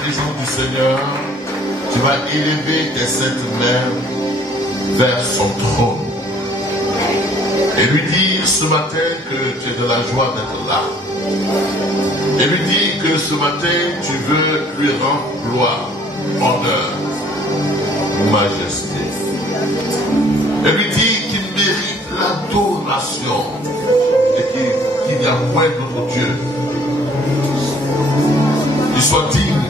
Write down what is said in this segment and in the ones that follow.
présence du Seigneur, tu vas élever tes saintes mains vers son trône. Et lui dire ce matin que tu es de la joie d'être là. Et lui dire que ce matin tu veux lui rendre gloire, honneur, majesté. Et lui dire qu'il mérite l'adoration et qu'il n'y a point d'autre Dieu. Il soit digne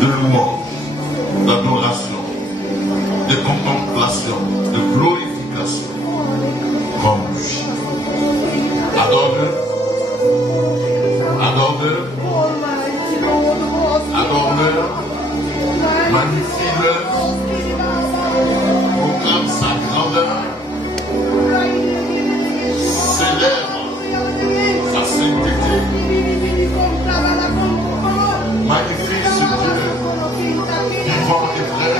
de louange, d'adoration, de contemplation, de glorification. Comme lui. Adore-le. Adore-le. Adore-le. Magnifie-le. Proclame sa grandeur. Célèbre sa sainteté. Magnifie ce Dieu vivant et vrai.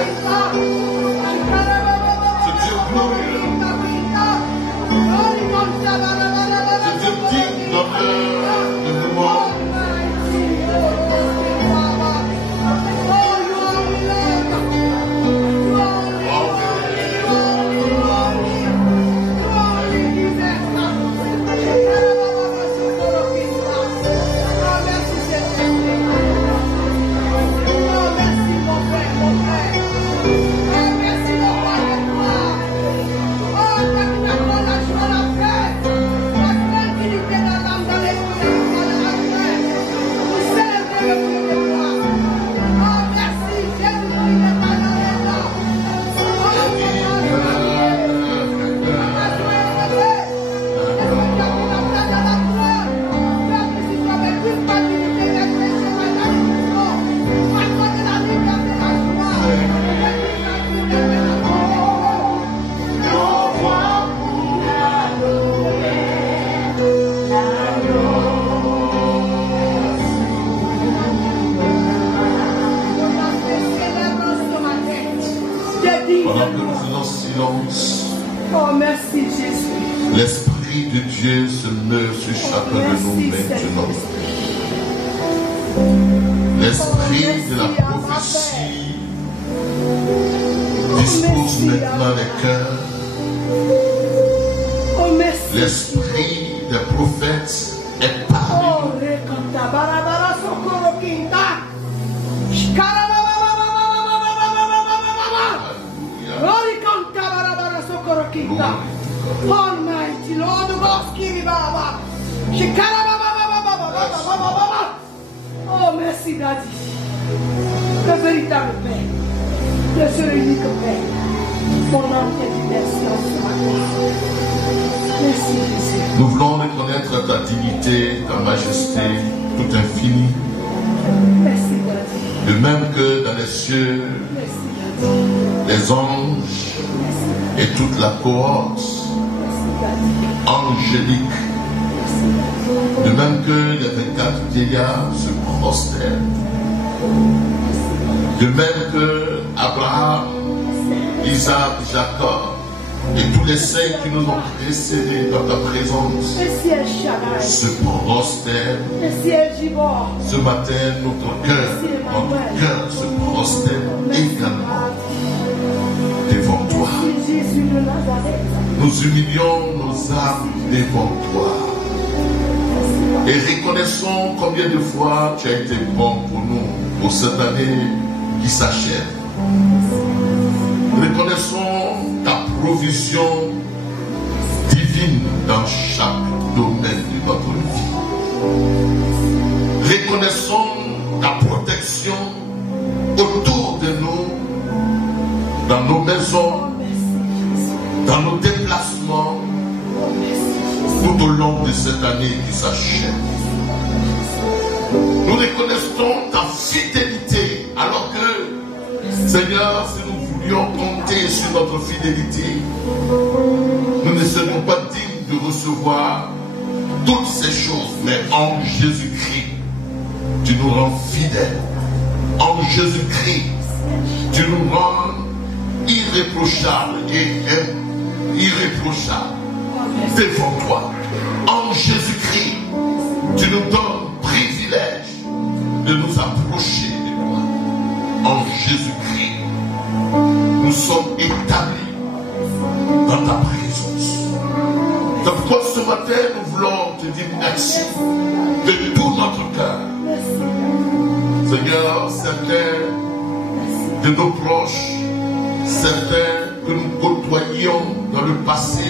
Ce Dieu glorieux. Ce Dieu digne d'honneur, de louange. Oh, merci Jésus. L'Esprit de Dieu se meurt sur chacun de nous maintenant. L'Esprit de la prophétie dispose maintenant les cœurs. L'Esprit des prophètes est parmi nous. Almighty Lord of Baba. Oh, merci Daddy. Le véritable Père, le seul unique Père. Mon âme est merci en ce matin. Merci Jésus. Nous voulons reconnaître ta dignité, ta majesté, tout infinie. Merci Daddy. De même que dans les cieux, les anges et toute la cohorte angélique, de même que les 24 vieillards se prosternent, de même que Abraham, Isaac, Jacob et tous les saints qui nous ont précédés dans ta présence se prosternent. Ce matin, notre cœur se prosterne également devant toi. Nous humilions nos âmes devant toi et reconnaissons combien de fois tu as été bon pour nous, pour cette année qui s'achève. Reconnaissons ta provision divine dans chaque domaine de notre vie. Reconnaissons ta protection autour de nous, dans nos maisons, dans nos déplacements, tout au long de cette année qui s'achève. Nous reconnaissons ta fidélité, alors que, Seigneur, si nous voulions compter sur notre fidélité, nous ne serions pas dignes de recevoir toutes ces choses, mais en Jésus-Christ, tu nous rends fidèles. En Jésus-Christ, tu nous rends irréprochables et irréprochables devant toi. En Jésus-Christ, tu nous donnes privilège de nous approcher de Jésus-Christ, nous sommes établis dans ta présence. C'est pourquoi ce matin, nous voulons te dire merci de tout notre cœur. Seigneur, certains de nos proches, certains que nous côtoyions dans le passé,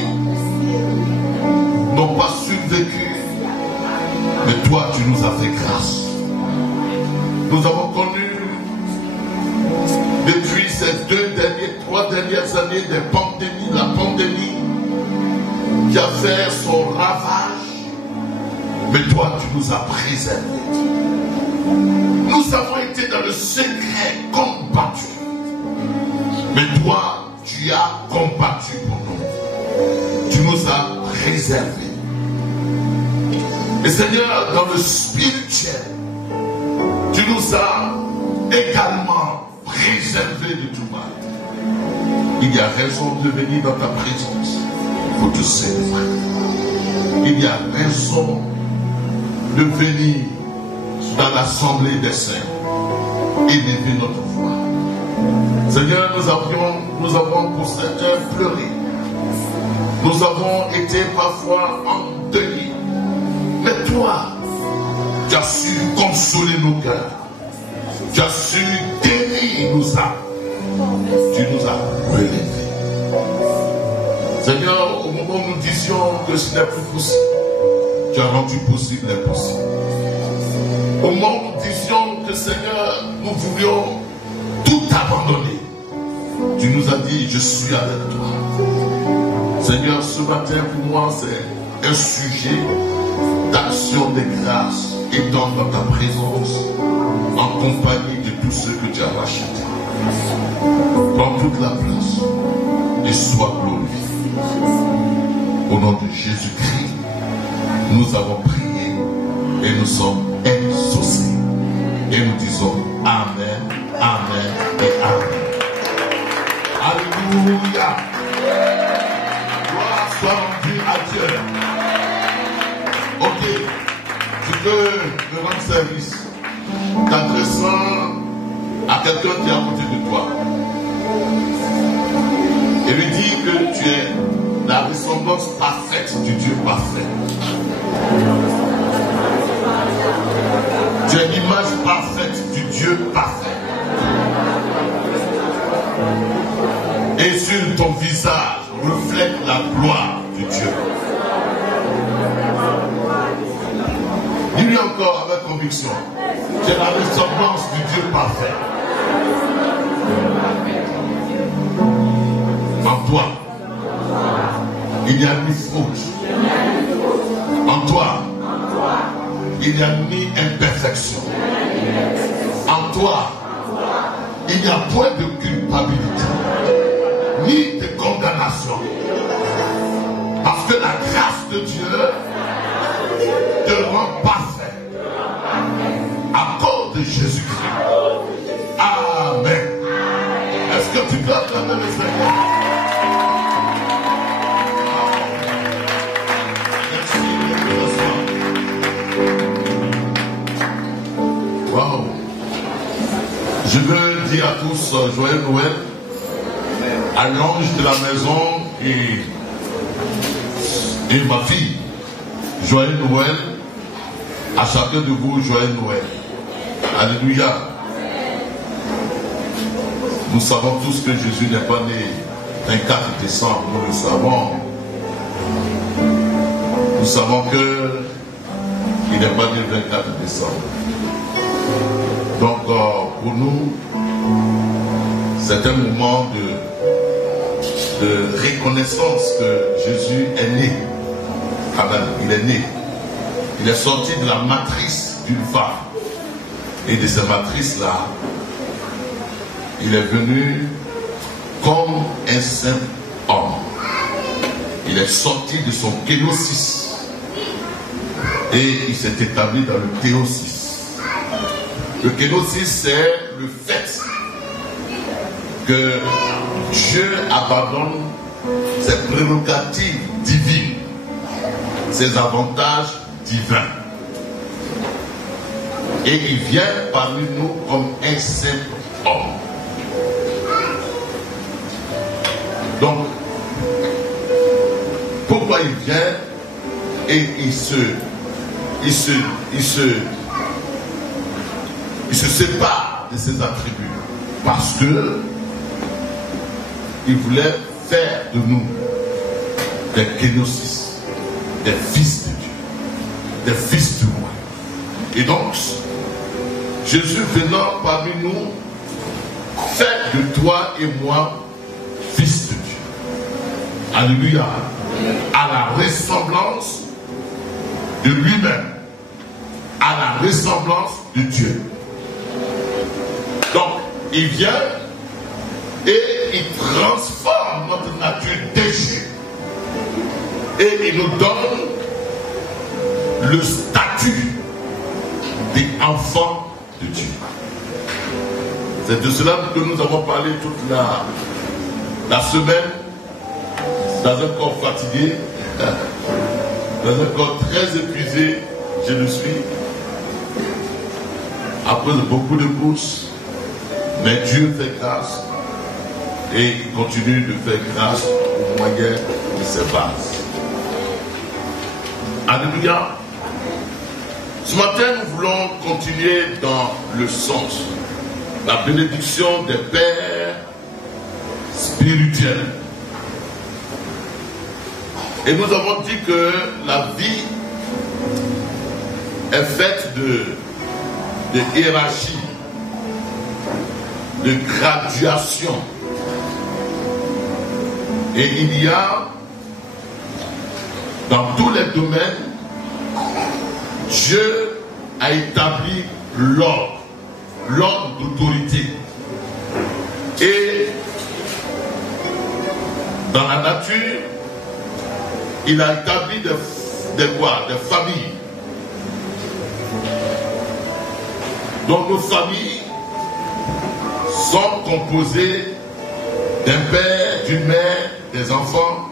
n'ont pas survécu, mais toi, tu nous as fait grâce. Nous avons connu, depuis ces 3 dernières années, des pandémies, la pandémie qui a fait son ravage, mais toi, tu nous as préservés. Nous avons été dans le secret combattu, mais toi, tu as combattu pour nous. Tu nous as préservés. Et Seigneur, dans le spirituel, tu nous as également préservés de tout mal. Il y a raison de venir dans ta présence pour te célébrer. Il y a raison de venir dans l'assemblée des saints et d'élever notre voix. Seigneur, nous avons pour certains pleuré. Nous avons été parfois endeuillés. Mais toi, tu as su consoler nos cœurs. Tu as su guérir nos âmes. Tu nous as relevés. Seigneur, au moment où nous disions que ce n'est plus possible, tu as rendu possible l'impossible. Au moment où nous disions que Seigneur, nous voulions tout abandonner, tu nous as dit, je suis avec toi. Seigneur, ce matin pour moi c'est un sujet d'action de grâce, étant dans ta présence, en compagnie de tous ceux que tu as rachetés. Prends toute la place et sois glorifié. Au nom de Jésus-Christ, nous avons prié et nous sommes exaucés. Et nous disons Amen, Amen et Amen. Alléluia. Gloire soit rendue à Dieu. Ok, tu peux me rendre service t'adressant à quelqu'un qui est à côté de toi et lui dire que tu es la ressemblance parfaite du Dieu parfait. Tu es l'image parfaite du Dieu parfait. Et sur ton visage reflète la gloire du Dieu. Dis-lui encore avec conviction. Tu es la ressemblance du Dieu parfait. En toi, il n'y a ni faute. En toi, il n'y a ni imperfection. En toi, il n'y a point de culpabilité, ni de condamnation. Parce que la grâce de Dieu te rend parfait à cause de Jésus-Christ. Amen. Est-ce que tu peux acclamer le Seigneur? Wow. Je veux dire à tous joyeux Noël, à l'ange de la maison et ma fille. Joyeux Noël, à chacun de vous, joyeux Noël. Alléluia. Nous savons tous que Jésus n'est pas né le 24 décembre, nous le savons. Nous savons qu'il n'est pas né le 24 décembre. Donc pour nous, c'est un moment de reconnaissance que Jésus est né. Amen. Il est né. Il est sorti de la matrice d'une femme. Et de cette matrice-là, il est venu comme un simple homme. Il est sorti de son kénosis. Et il s'est établi dans le théosis. Le kénosis, c'est le fait que Dieu abandonne ses prérogatives divines, ses avantages divins. Et il vient parmi nous comme un simple homme. Donc, pourquoi il vient et il se sépare de ses attributs? Parce que il voulait faire de nous des kénosis, des fils de Dieu, des fils du roi. Et donc, Jésus venant parmi nous, fait de toi et moi fils de Dieu. Alléluia. À la ressemblance de lui-même, à la ressemblance de Dieu. Donc, il vient et il transforme notre nature déchue et il nous donne le statut d'enfant de Dieu. C'est de cela que nous avons parlé toute la semaine, dans un corps fatigué, dans un corps très épuisé. Je le suis, après beaucoup de courses, mais Dieu fait grâce et il continue de faire grâce au moyen de ses bases. Alléluia. Ce matin, nous voulons continuer dans le sens, la bénédiction des pères spirituels. Et nous avons dit que la vie est faite de hiérarchie, de graduation. Et il y a dans tous les domaines, Dieu a établi l'ordre d'autorité. Et dans la nature, il a établi des familles. Donc nos familles sont composées d'un père, d'une mère, des enfants.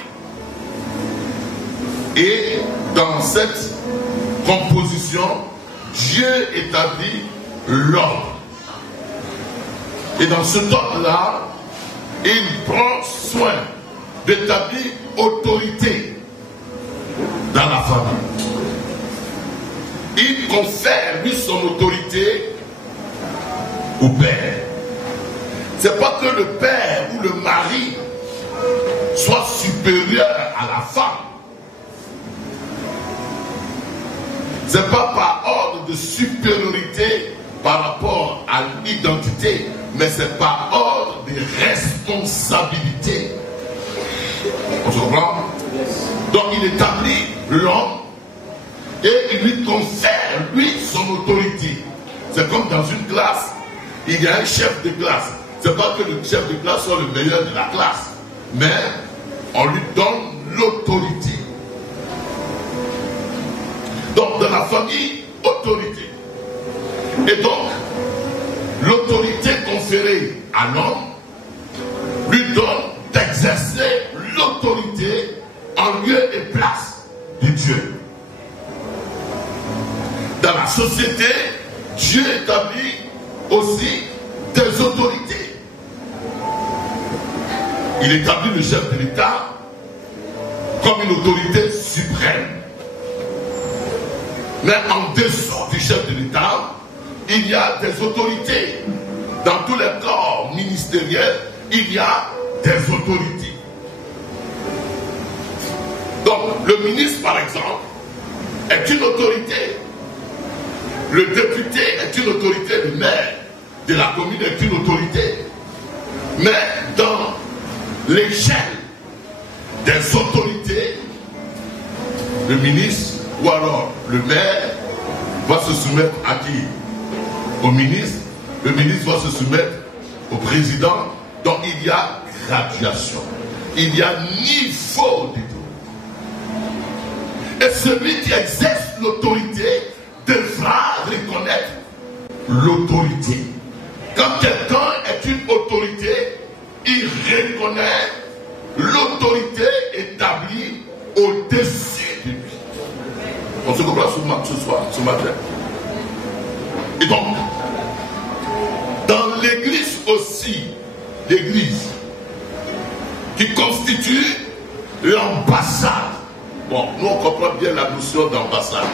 Et dans cette composition, Dieu établit l'ordre. Et dans ce ordre-là, il prend soin d'établir autorité dans la famille. Il confère lui son autorité au père. C'est pas que le père ou le mari soit supérieur à la femme. C'est pas par ordre de supériorité par rapport à l'identité, mais c'est par ordre de responsabilité. On se comprend? Donc il établit l'homme et il lui confère, lui, son autorité. C'est comme dans une classe, il y a un chef de classe. C'est pas que le chef de classe soit le meilleur de la classe, mais on lui donne l'autorité. Donc dans la famille, autorité. Et donc, l'autorité conférée à l'homme lui donne d'exercer l'autorité en lieu et place de Dieu. Dans la société, Dieu établit aussi des autorités. Il établit le chef de l'État comme une autorité suprême. Mais en dessous du chef de l'État, il y a des autorités. Dans tous les corps ministériels, il y a des autorités. Donc, le ministre, par exemple, est une autorité. Le député est une autorité. Le maire de la commune est une autorité. Mais dans l'échelle des autorités, le ministre ou alors le maire va se soumettre à qui? Au ministre. Le ministre va se soumettre au président. Donc il y a graduation. Il y a niveau d'autorité. Et celui qui exerce l'autorité devra reconnaître l'autorité. Quand quelqu'un est une autorité, il reconnaît l'autorité établie au-dessus de lui. On se comprend ce matin. Et donc, dans l'église aussi, l'église qui qui constitue l'ambassade. Bon, nous on comprend bien la notion d'ambassade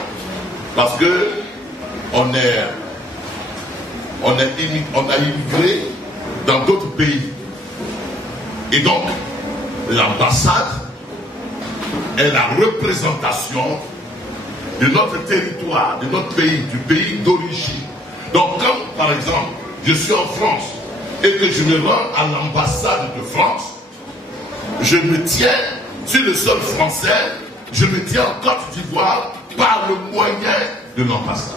parce que on a immigré dans d'autres pays. Et donc, l'ambassade est la représentation de notre territoire, de notre pays, du pays d'origine. Donc, quand, par exemple, je suis en France et que je me rends à l'ambassade de France, je me tiens sur le sol français, je me tiens en Côte d'Ivoire par le moyen de l'ambassade.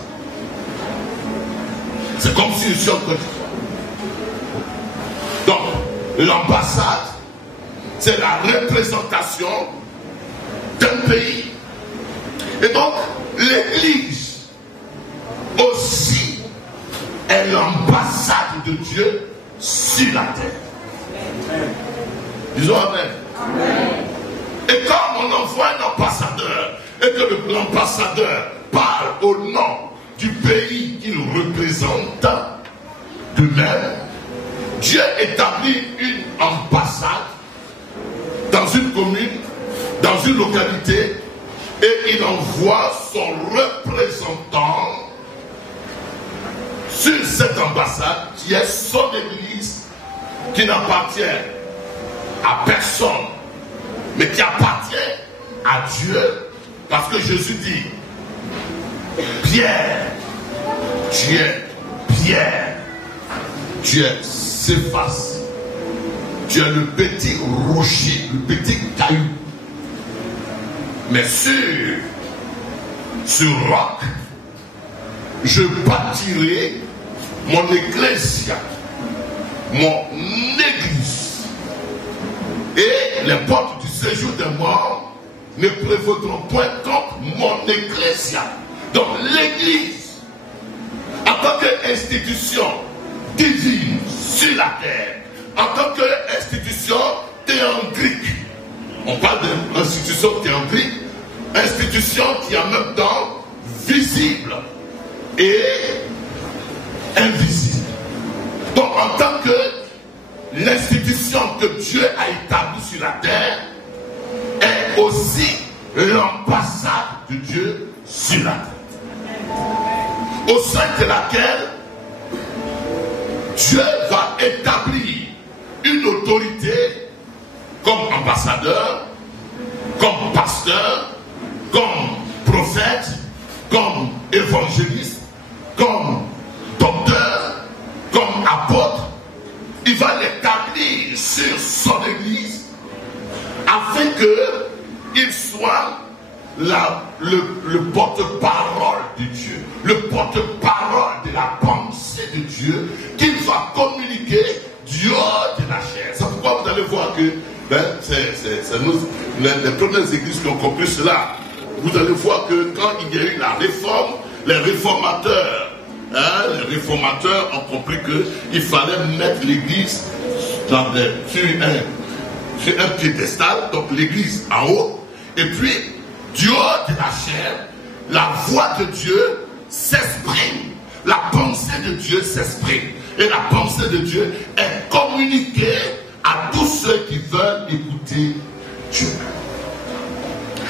C'est comme si je suis en Côte d'Ivoire. Donc, l'ambassade, c'est la représentation d'un pays. Et donc, l'Église aussi est l'ambassade de Dieu sur la terre. Disons Amen. Amen. Et quand on envoie un ambassadeur et que l'ambassadeur parle au nom du pays qu'il représente, de même, Dieu établit une ambassade dans une commune, dans une localité, et il envoie son représentant sur cette ambassade qui est son église, qui n'appartient à personne, mais qui appartient à Dieu, parce que Jésus dit, Pierre, tu es Pierre, tu es Céphas, tu es le petit rocher, le petit caillou, mais sur roc, je bâtirai mon ecclésia, mon église, et les portes du séjour des morts ne prévaudront point contre mon ecclésia. Donc l'église, en tant qu'institution divine sur la terre, en tant qu'institution théandrique, on parle d'institution théandrique, institution qui est en même temps visible et invisible. Donc en tant que l'institution que Dieu a établie sur la terre est aussi l'ambassade de Dieu sur la terre, au sein de laquelle Dieu va établir une autorité comme ambassadeur, comme pasteur, comme prophète, comme évangéliste, comme docteur, comme apôtre. Il va l'établir sur son église afin qu'il soit le porte-parole de Dieu, le porte-parole de la pensée de Dieu qu'il va communiquer du haut de la chair. C'est pourquoi vous allez voir que les premières églises qui ont compris cela. Vous allez voir que quand il y a eu la réforme, les réformateurs ont compris qu'il fallait mettre l'église sur un piédestal, donc l'église en haut, et puis du haut de la chair, la voix de Dieu s'exprime, la pensée de Dieu s'exprime, et la pensée de Dieu est communiquée à tous ceux qui veulent écouter Dieu.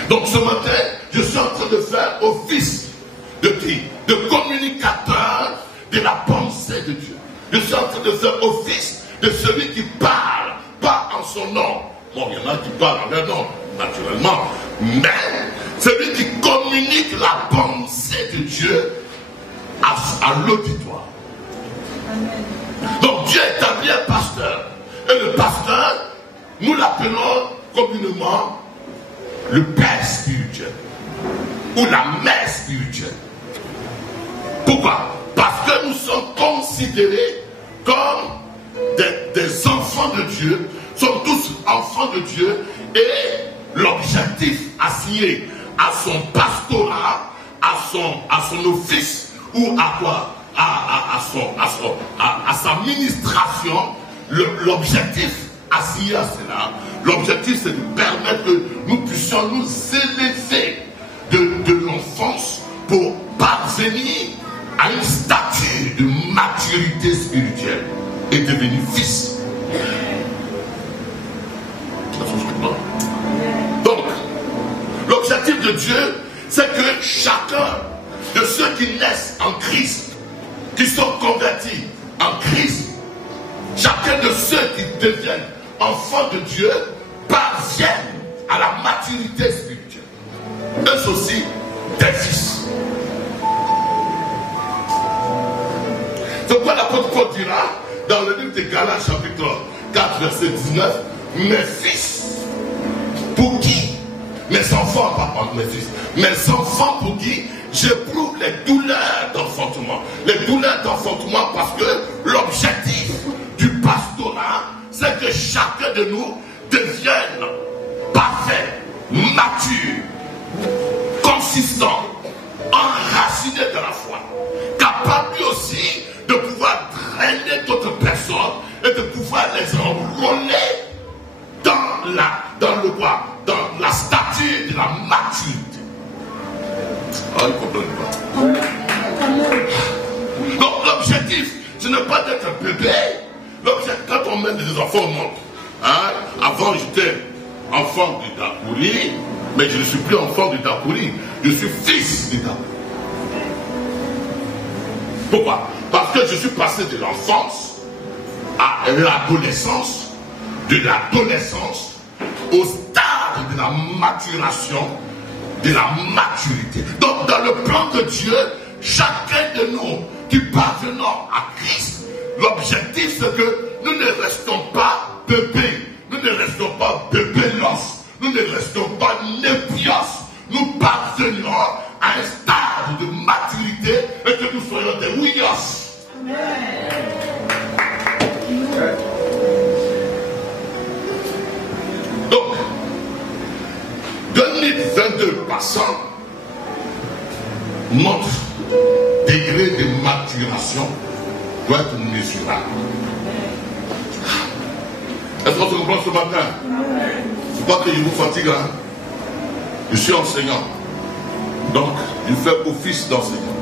Donc ce matin, je suis en train de faire office de communicateur de la pensée de Dieu. Je suis en train de faire office de celui qui parle, pas en son nom. Bon, il y en a qui parlent en leur nom, naturellement, mais celui qui communique la pensée de Dieu à l'auditoire. Donc Dieu établit un pasteur. Et le pasteur, nous l'appelons communément le père spirituel ou la mère spirituelle. Pourquoi? Parce que nous sommes considérés comme des enfants de Dieu. Nous sommes tous enfants de Dieu et l'objectif assigné à son pastorat, à son office ou à quoi? À sa ministration, l'objectif assigné à cela, l'objectif c'est de permettre que nous puissions nous élever de l'enfance pour parvenir à une stature de maturité spirituelle et devenir fils. Dieu, c'est que chacun de ceux qui naissent en Christ, qui sont convertis en Christ, chacun de ceux qui deviennent enfants de Dieu, parviennent à la maturité spirituelle. Eux aussi, des fils. C'est pourquoi l'apôtre Paul dira, dans le livre de Galates, chapitre 4, verset 19, mes fils, pour qui, mes enfants, papa, mes fils, mes enfants pour qui j'éprouve les douleurs d'enfantement. Les douleurs d'enfantement parce que l'objectif du pastorat, c'est que chacun de nous devienne parfait, mature, consistant, enraciné de la foi, capable lui aussi de pouvoir traîner d'autres personnes et de pouvoir les enrôler dans la stature de la maturité. Ah, ils ne comprennent pas. Donc l'objectif, ce n'est pas d'être un bébé. L'objectif, quand on met des enfants au monde, hein, avant j'étais enfant de Dakouri, mais je ne suis plus enfant de Dakouri, je suis fils de Dakouri. Pourquoi? Parce que je suis passé de l'enfance à l'adolescence, de l'adolescence au stade de la maturation, de la maturité. Donc dans le plan de Dieu, chacun de nous qui parvenons à Christ, l'objectif c'est que nous ne restons pas bébés, nous ne restons pas bébélos, nous ne restons pas népios, nous parvenons à un stade de maturité et que nous soyons des ouios. Donc, 2022 passant, notre degré de maturation doit être mesurable. Est-ce qu'on se comprend ce matin? C'est pas que je vous fatigue, hein? Je suis enseignant. Donc, je fais office d'enseignant.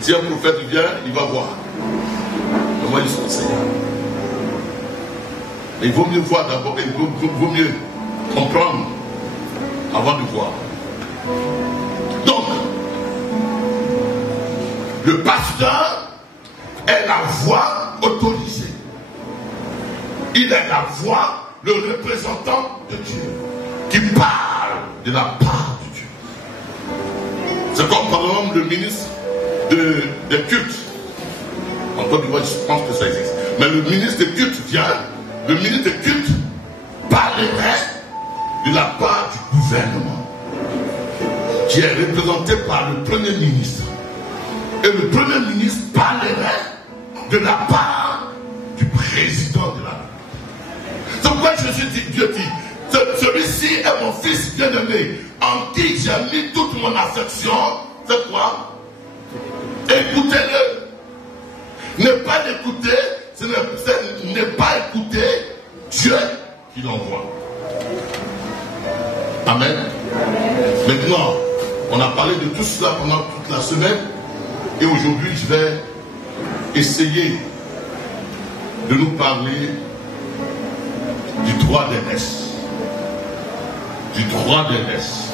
Si un prophète vient, il va voir. Mais moi, je suis enseignant. Et il vaut mieux voir d'abord, il vaut mieux comprendre avant de voir. Donc, le pasteur est la voix autorisée. Il est la voix, le représentant de Dieu, qui parle de la part de Dieu. C'est comme par exemple le ministre des cultes. En Côte d'Ivoire, je pense que ça existe. Mais le ministre des cultes vient, le ministre des cultes parlerait de la part du gouvernement, qui est représenté par le premier ministre. Et le premier ministre parlerait de la part du président de la République. C'est pourquoi Dieu dit, celui-ci est mon fils bien-aimé, en qui j'ai mis toute mon affection. C'est quoi? Écoutez-le. Ne pas l'écouter, ce n'est pas écouter Dieu qui l'envoie. Amen. Maintenant, on a parlé de tout cela pendant toute la semaine. Et aujourd'hui, je vais essayer de nous parler du droit d'aînesse. Du droit d'aînesse.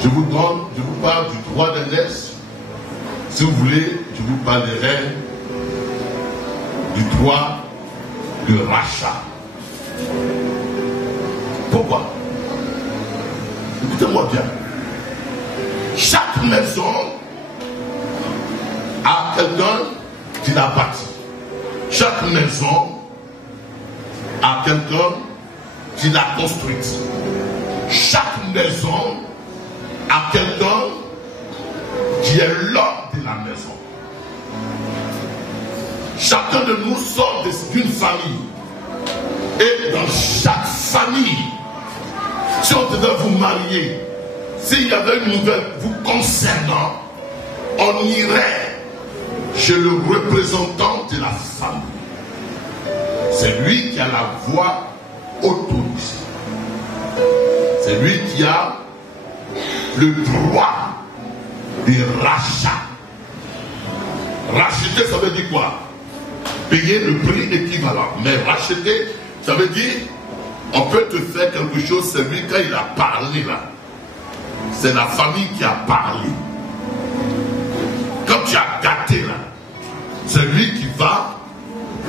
Je vous parle du droit d'aînesse. Si vous voulez, je vous parlerai du droit de rachat. Pourquoi? Écoutez-moi bien. Chaque maison a quelqu'un qui l'a bâtie. Chaque maison a quelqu'un qui l'a construite. Chaque maison a quelqu'un qui est l'homme de la maison. Chacun de nous sort d'une famille. Et dans chaque famille, si on devait vous marier, s'il y avait une nouvelle vous concernant, on irait chez le représentant de la famille. C'est lui qui a la voix autorisée. C'est lui qui a le droit de rachat. Racheter, ça veut dire quoi? Payer le prix équivalent. Mais racheter, ça veut dire On peut te faire quelque chose, c'est lui quand il a parlé là. C'est la famille qui a parlé. Quand tu as gâté là, c'est lui qui va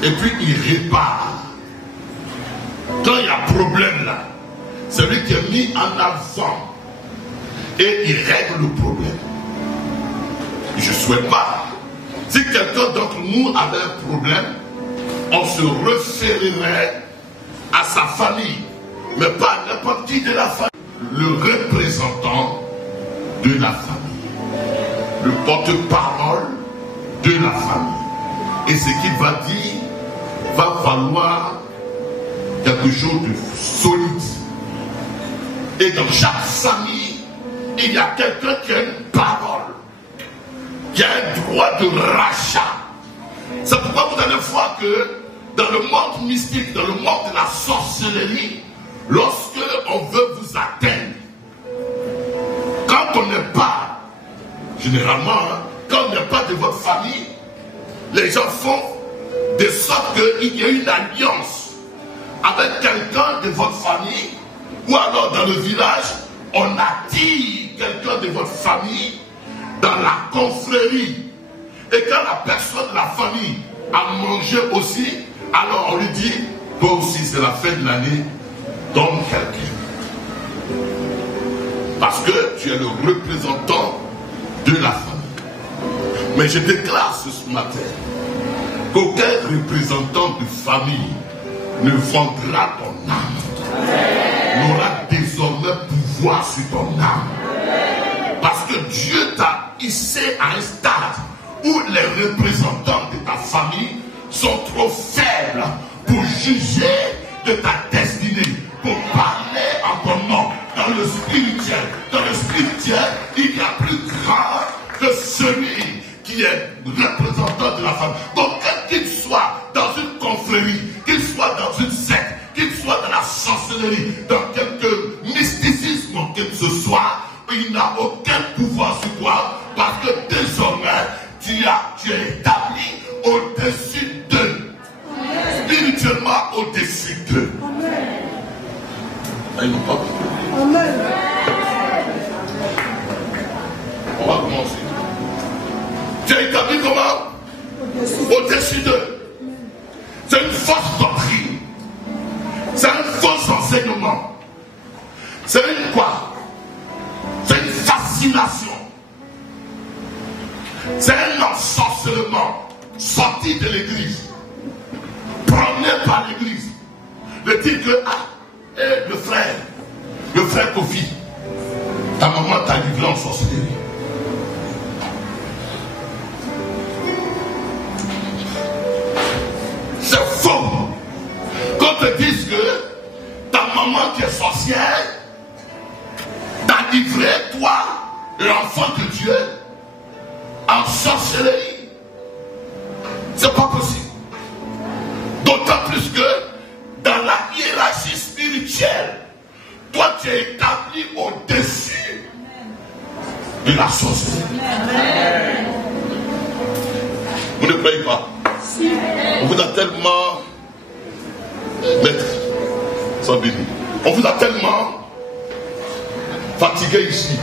et puis il répare. Quand il y a problème là, c'est lui qui est mis en avant et il règle le problème. Je ne souhaite pas. Si quelqu'un d'entre nous avait un problème, on se référerait à sa famille, mais pas à n'importe qui de la famille. Le représentant de la famille, le porte-parole de la famille. Et ce qu'il va dire va valoir quelque chose de solide. Et dans chaque famille, il y a quelqu'un qui a une parole, qui a un droit de rachat. C'est pourquoi vous allez voir que dans le monde mystique, dans le monde de la sorcellerie, lorsque on veut vous atteindre, quand on n'est pas, généralement, quand on n'est pas de votre famille, les gens font de sorte qu'il y ait une alliance avec quelqu'un de votre famille, ou alors dans le village, on attire quelqu'un de votre famille dans la confrérie. Et quand la personne de la famille a mangé aussi, alors on lui dit, toi aussi c'est la fin de l'année, donne quelqu'un. Parce que tu es le représentant de la famille. Mais je déclare ce matin qu'aucun représentant de famille ne vendra ton âme. N'aura désormais pouvoir sur ton âme. Parce que Dieu t'a hissé à un stade où les représentants de ta famille sont trop faibles pour juger de ta destinée, pour parler en ton nom. Dans le spirituel, il y a plus grand que celui qui est représentant de la famille. Donc, qu'il soit dans une confrérie, qu'il soit dans une secte, qu'il soit dans la sorcellerie, dans quelque mysticisme quel que ce soit, il n'a aucun pouvoir sur toi, parce que désormais, tu es établi au-dessus d'eux. Spirituellement au-dessus d'eux. Amen. Amen. On va commencer. Tu es établi comment? Au-dessus d'eux. C'est une fausse doctrine. C'est un faux enseignement. C'est une quoi? C'est une fascination. C'est un ensorcellement sorti de l'église, promené par l'église. Le dire que, le frère Kofi, ta maman t'a livré en sorcellerie. C'est faux. Quand te disent que ta maman qui est sorcière t'a livré, toi, l'enfant de Dieu, en sorcellerie, c'est pas possible. D'autant plus que dans la hiérarchie spirituelle, toi tu es établi au-dessus de la sorcellerie. Vous ne croyez pas? On vous a tellement, maître, sans béni, on vous a tellement fatigué ici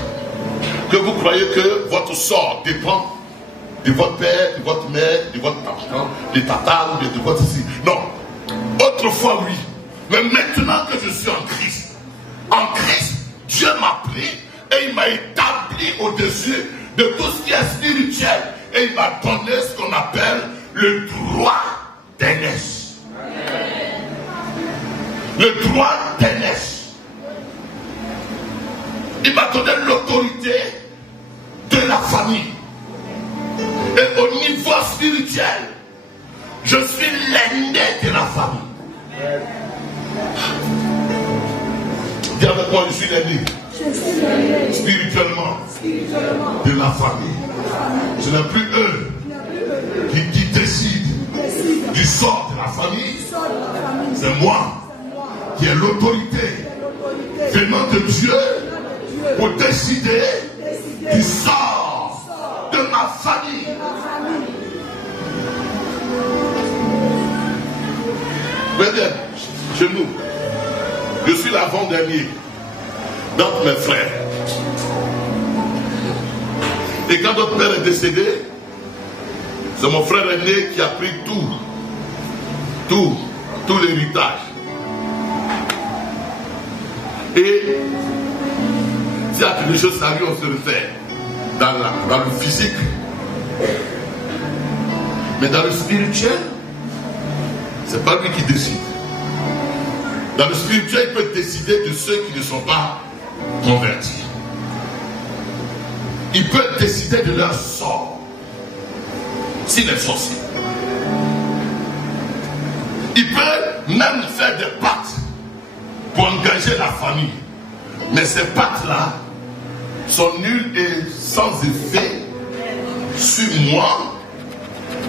que vous croyez que votre sort dépend de votre père, de votre mère, de votre papa, de tata ou de votre ici. Non. Autrefois, oui. Mais maintenant que je suis en Christ, Dieu m'a pris et il m'a établi au-dessus de tout ce qui est spirituel. Et il m'a donné ce qu'on appelle le droit d'aînesse. Le droit d'aînesse. Il m'a donné l'autorité de la famille. Et au niveau spirituel, je suis l'aîné de la famille. Dis avec moi, je suis l'aîné. Spirituellement, de la famille. Ce n'est plus eux qui décident du sort de la famille. C'est moi qui ai l'autorité venant de Dieu pour décider du sort de ma famille. Regardez, chez nous, Je suis l'avant-dernier d'entre mes frères. Et quand notre père est décédé, c'est mon frère aîné qui a pris tout l'héritage. Et si à quelque chose arrive, on se le fait dans le physique. Mais dans le spirituel, c'est pas lui qui décide. Dans le spirituel, il peut décider de ceux qui ne sont pas convertis. Il peut décider de leur sort. S'il est sorcier. Il peut même faire des pactes pour engager la famille. Mais ces pactes-là sont nuls et sans effet sur moi,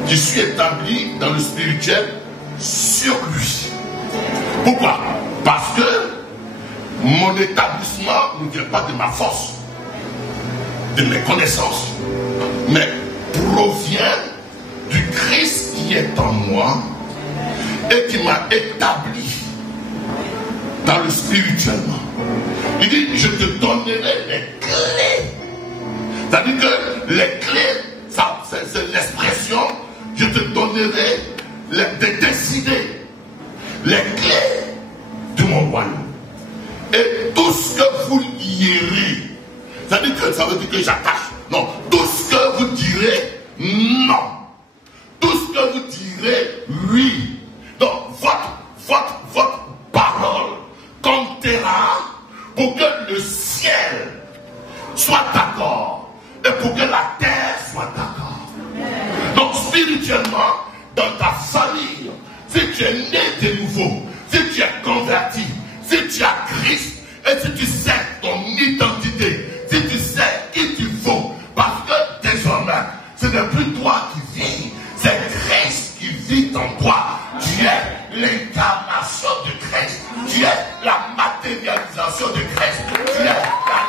qui suis établi dans le spirituel sur lui. Pourquoi? Parce que mon établissement ne vient pas de ma force, de mes connaissances, mais provient du Christ qui est en moi et qui m'a établi dans le spirituellement. Il dit, je te donnerai les clés. C'est-à-dire que les clés, c'est l'expression, je te donnerai de décider les clés de mon royaume. Et tout ce que vous lierez, c'est-à-dire que ça veut dire que j'attache. Non, tout ce que vous direz, non. Tout ce que vous direz, oui. Donc, votre parole comptera pour que le ciel soit d'accord et pour que la terre soit d'accord. Donc, spirituellement, dans ta famille, si tu es né de nouveau, si tu es converti, si tu as Christ, et si tu sais ton identité, si tu sais qui tu vaux, parce que désormais, ce n'est plus toi qui vis, c'est Christ qui vit en toi. Tu es l'incarnation de Christ, tu es la matérialisation de Christ, tu es la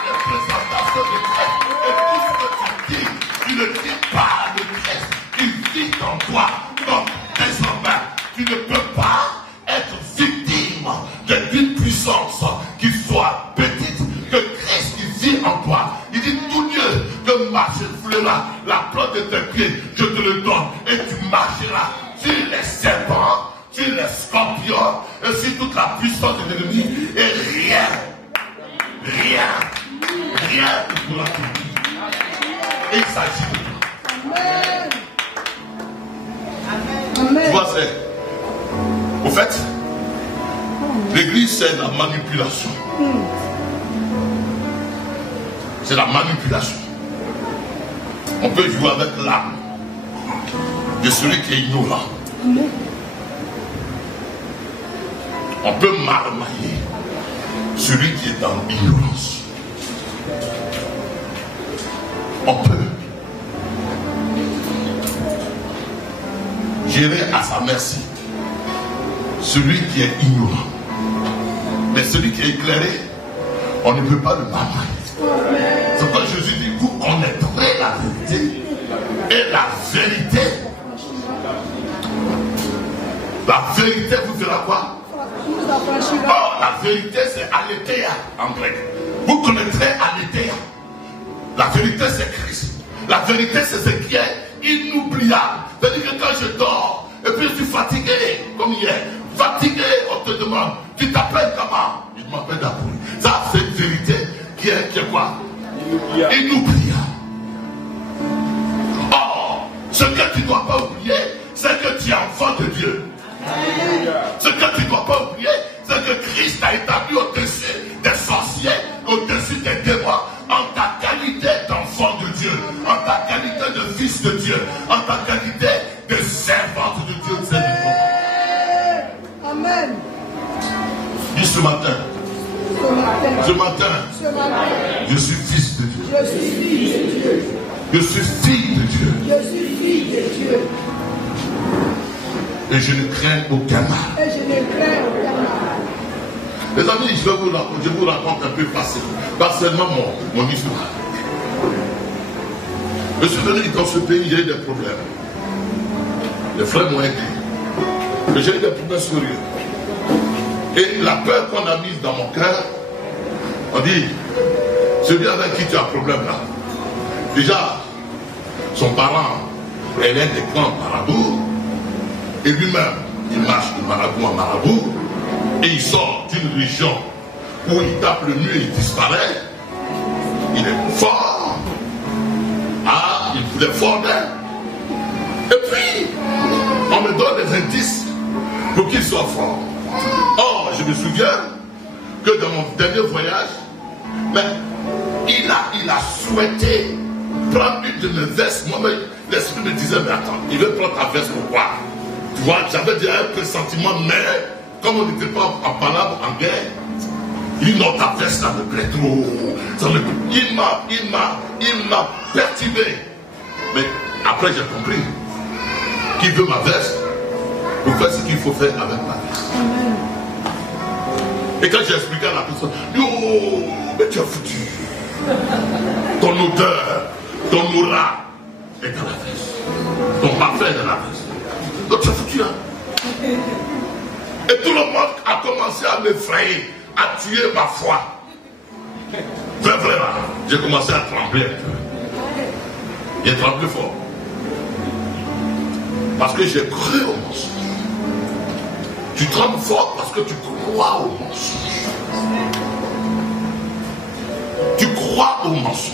représentation de Christ. Et tout ce que tu dis, tu ne dis pas de Christ, il vit en toi. Donc, désormais, tu ne peux pas être victime d'une puissance qui soit petite, que Christ qui vit en toi. Il dit tout mieux que marcher la plante de tes pieds, je te le donne, et tu marcheras sur les serpents, sur les scorpions, et sur toute la puissance de l'ennemi, et rien ne pourra te dire. Et il s'agit de toi. Amen. Tu vois, au fait, l'église, c'est la manipulation. C'est la manipulation. On peut jouer avec l'âme de celui qui est ignorant. On peut marmailler celui qui est dans l'ignorance. On peut gérer à sa merci celui qui est ignorant. Mais celui qui est éclairé, on ne peut pas le marmailler. C'est pourquoi Jésus dit, vous connaîtrez la vérité, et la vérité vous fera quoi? Oh, la vérité c'est aletheia en grec. Vous connaîtrez aletheia. La vérité c'est Christ. La vérité c'est ce qui est inoubliable. C'est-à-dire que quand je dors et puis je suis fatigué comme hier, fatigué, on te demande, tu t'appelles comment? Il m'appelle Dapouli. Ça c'est une vérité qui est quoi? Inoubliable. Or, ce que tu ne dois pas oublier, c'est que tu es enfant de Dieu. Ce que tu ne dois pas oublier, c'est que Christ a établi au-dessus des sorciers, au-dessus des démons, en ta qualité d'enfant de Dieu, en ta qualité de fils de Dieu, en ta qualité de servante de Dieu. Amen. Dis ce matin, je suis fils de Dieu. Je suis fille de Dieu. Je suis fille de Dieu. Je suis fille de Dieu. Et je ne crains aucun mal. Et je ne crains aucun mal. Les amis, je vous raconte un peu partiellement mon histoire. Je suis venu dans ce pays, j'ai eu des problèmes. Les frères m'ont aidé. Mais j'ai eu des problèmes sérieux. Et la peur qu'on a mise dans mon cœur, on dit, celui avec qui tu as un problème là, déjà, son parent, elle est des grands marabouts, et lui-même, il marche de marabout en marabout, et il sort d'une région où il tape le mur et il disparaît. Il est fort. Ah, il voulait fort d'elle. Et puis, on me donne des indices pour qu'il soit fort. Or, je me souviens que dans mon dernier voyage, il a souhaité prendre une de mes vestes. Moi, l'esprit me disait, mais attends, il veut prendre ta veste pourquoi? Tu vois, j'avais déjà un pressentiment, mais comme on n'était pas en palabre, en guerre, il dit non, ta veste, ça me plaît trop. Il m'a perturbé. Mais après, j'ai compris qu'il veut ma veste pour faire ce qu'il faut faire avec ma veste. Et quand j'ai expliqué à la personne, yo, mais tu as foutu. Ton odeur, ton aura est dans la veste. Ton parfum est dans la veste. Donc tu as foutu, hein. Et tout le monde a commencé à m'effrayer, à tuer ma foi. Vraiment, j'ai commencé à trembler un peu. J'ai tremblé fort. Parce que j'ai cru au mensonge. Tu trembles fort parce que tu crois au mensonge. Tu crois au mensonge.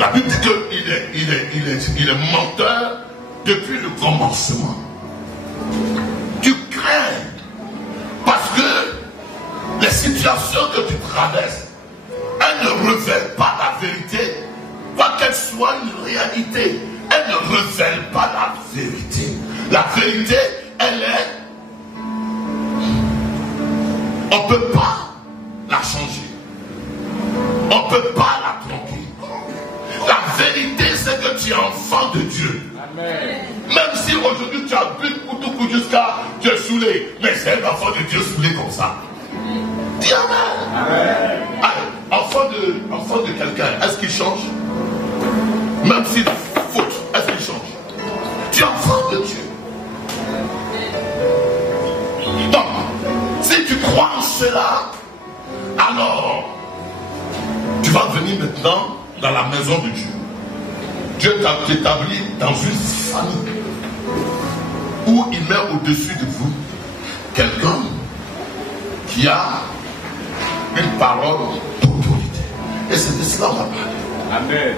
La Bible dit qu'il est menteur depuis le commencement. Tu crains parce que les situations que tu traverses, elles ne révèlent pas la vérité, quoi qu'elle soit une réalité. Elles ne révèlent pas la vérité. La vérité, elle est... On ne peut pas la changer. On ne peut pas la tromper. La vérité, c'est que tu es enfant de Dieu. Amen. Même si aujourd'hui tu as bu couteau jusqu'à tu es saoulé, mais c'est un enfant de Dieu saoulé comme ça. Dis Amen. Amen. Allez, enfant de quelqu'un, est-ce qu'il change? Même s'il faute, est-ce qu'il change? Tu es enfant de Dieu. Donc, si tu crois en cela, alors tu vas venir maintenant dans la maison de Dieu. Dieu t'a établi dans une famille où il met au-dessus de vous quelqu'un qui a une parole d'autorité. Et c'est de cela qu'on va parler. Amen.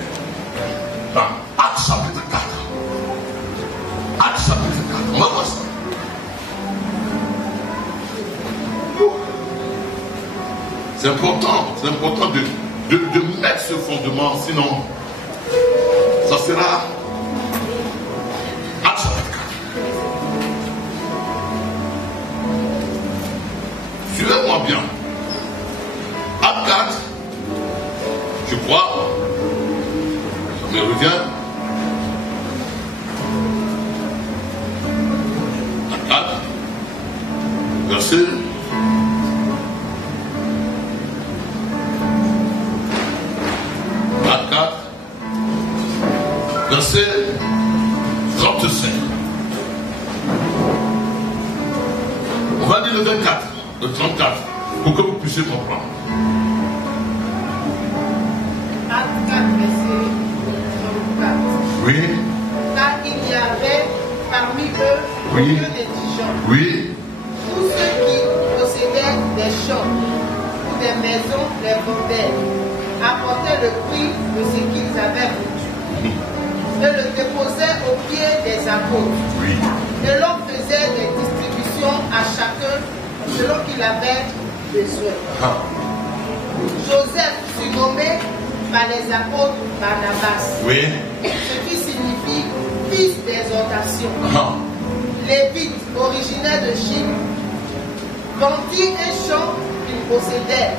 Dans Actes chapitre 4. Actes chapitre 4. On va voir ça. C'est important de mettre ce fondement, sinon ça sera Actes chapitre 4. Suivez-moi bien. Actes 4, je crois, ça me revient. Actes 4, verset 4, verset 35. On va dire le 24, le 34, pour que vous puissiez comprendre. Acte 4, verset 34. Oui. Car il y avait parmi eux Oui. aucun indigent. Oui. Tous ceux qui possédaient des champs ou des maisons les vendaient, apportaient le prix de ce qu'ils avaient vendu et le déposaient aux pieds des apôtres. Oui. Et l'on faisait des distributions à chacun selon qu'il avait besoin. Ah. Joseph fut nommé par les apôtres Barnabas, Oui. ce qui signifie fils d'exhortation. Ah. Lévite, originaire de Chypre, vendit un champ qu'il possédait,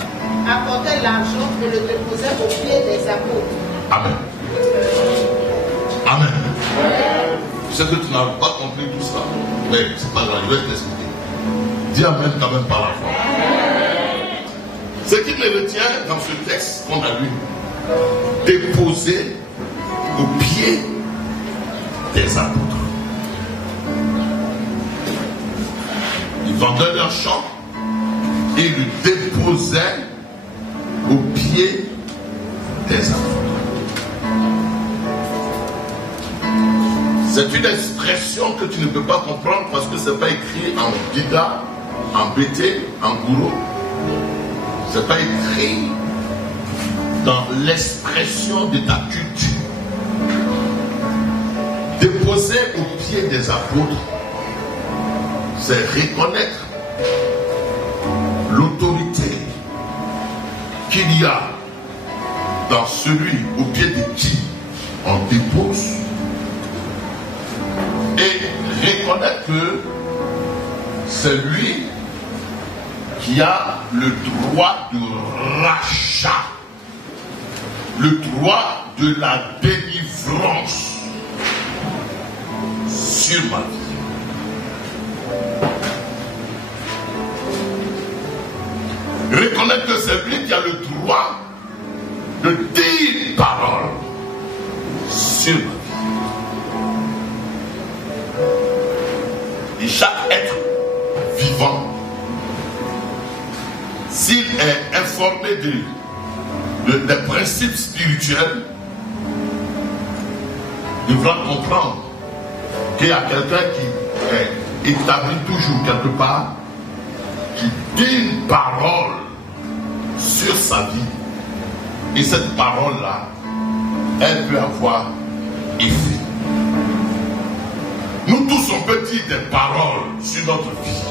apportait l'argent et le déposait aux pieds des apôtres. Amen. Amen. Je sais que tu n'as pas compris tout ça, mais c'est pas grave, je vais t'expliquer. Dis Amen quand même par la foi. Ce qui me retient dans ce texte qu'on a lu, déposé aux pieds des apôtres. Il vendaient leur champ et ils le déposaient au pied des apôtres. C'est une expression que tu ne peux pas comprendre parce que ce n'est pas écrit en Biga, en BT, en Gouro. Ce n'est pas écrit dans l'expression de ta culture. Déposer au pied des apôtres, c'est reconnaître l'autorité qu'il y a dans celui au pied de qui on dépose et reconnaître que c'est lui qui a le droit de rachat, le droit de la délivrance sur ma vie. Reconnaître que c'est lui qui a le droit de dire parole sur ma vie. Et chaque être vivant, s'il est informé des principes spirituels, devra comprendre qu'il y a quelqu'un qui est établi toujours quelque part, qui dit une parole sur sa vie. Et cette parole-là, elle peut avoir effet. Nous tous, on peut dire des paroles sur notre vie.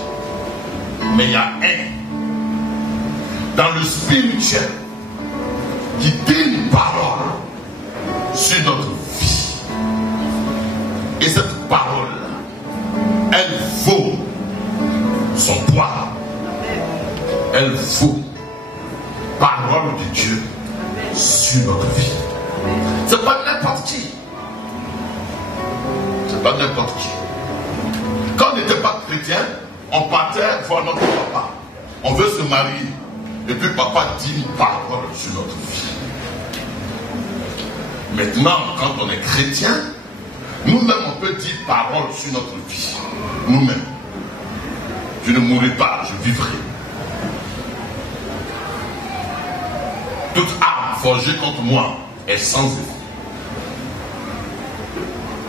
Mais il y a un, dans le spirituel, qui dit une parole sur notre vie. Et cette parole-là, elle vaut son poids. Elle vaut parole de Dieu sur notre vie. C'est pas n'importe qui. C'est pas n'importe qui. Quand on n'était pas chrétien, on partait voir notre papa. On veut se marier. Et puis papa dit une parole sur notre vie. Maintenant, quand on est chrétien, nous-mêmes on peut dire parole sur notre vie. Nous-mêmes. Je ne mourrai pas, je vivrai. Toute arme forgée contre moi est sans effet.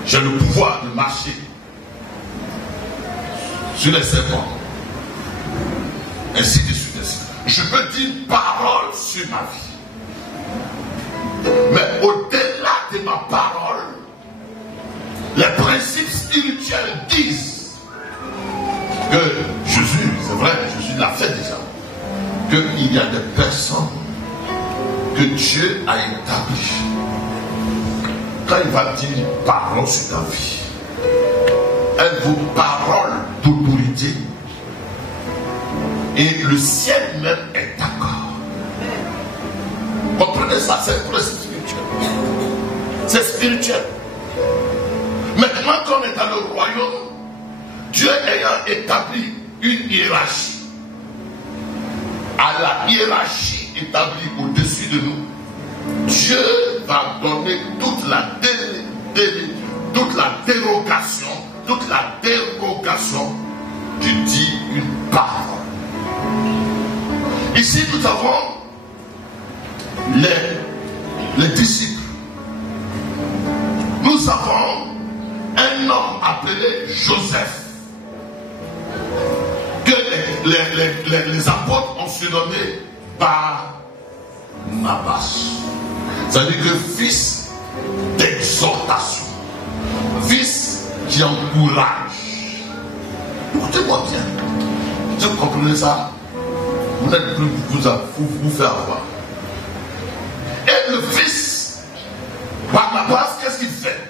J'ai le pouvoir de marcher sur les serpents. Ainsi de suite. Je peux dire parole sur ma vie. Mais au-delà de ma parole, les principes spirituels disent que Jésus, c'est vrai, Jésus l'a fait déjà, qu'il y a des personnes que Dieu a établies. Quand il va dire parole sur ta vie, elle vaut parole d'autorité. Et le ciel même est d'accord. Comprenez ça, c'est spirituel. C'est spirituel. Maintenant qu'on est dans le royaume, Dieu ayant établi une hiérarchie, à la hiérarchie établie au-dessus de nous, Dieu va donner toute la dérogation de dire une parole. Ici, nous avons les disciples. Nous avons un homme appelé Joseph, que les apôtres ont surnommé Barnabas. C'est-à-dire que fils d'exhortation, fils qui encourage. Écoutez-moi bien. Vous comprenez ça? Vous n'êtes plus vous faire avoir. Et le fils Barnabas, qu'est-ce qu'il fait?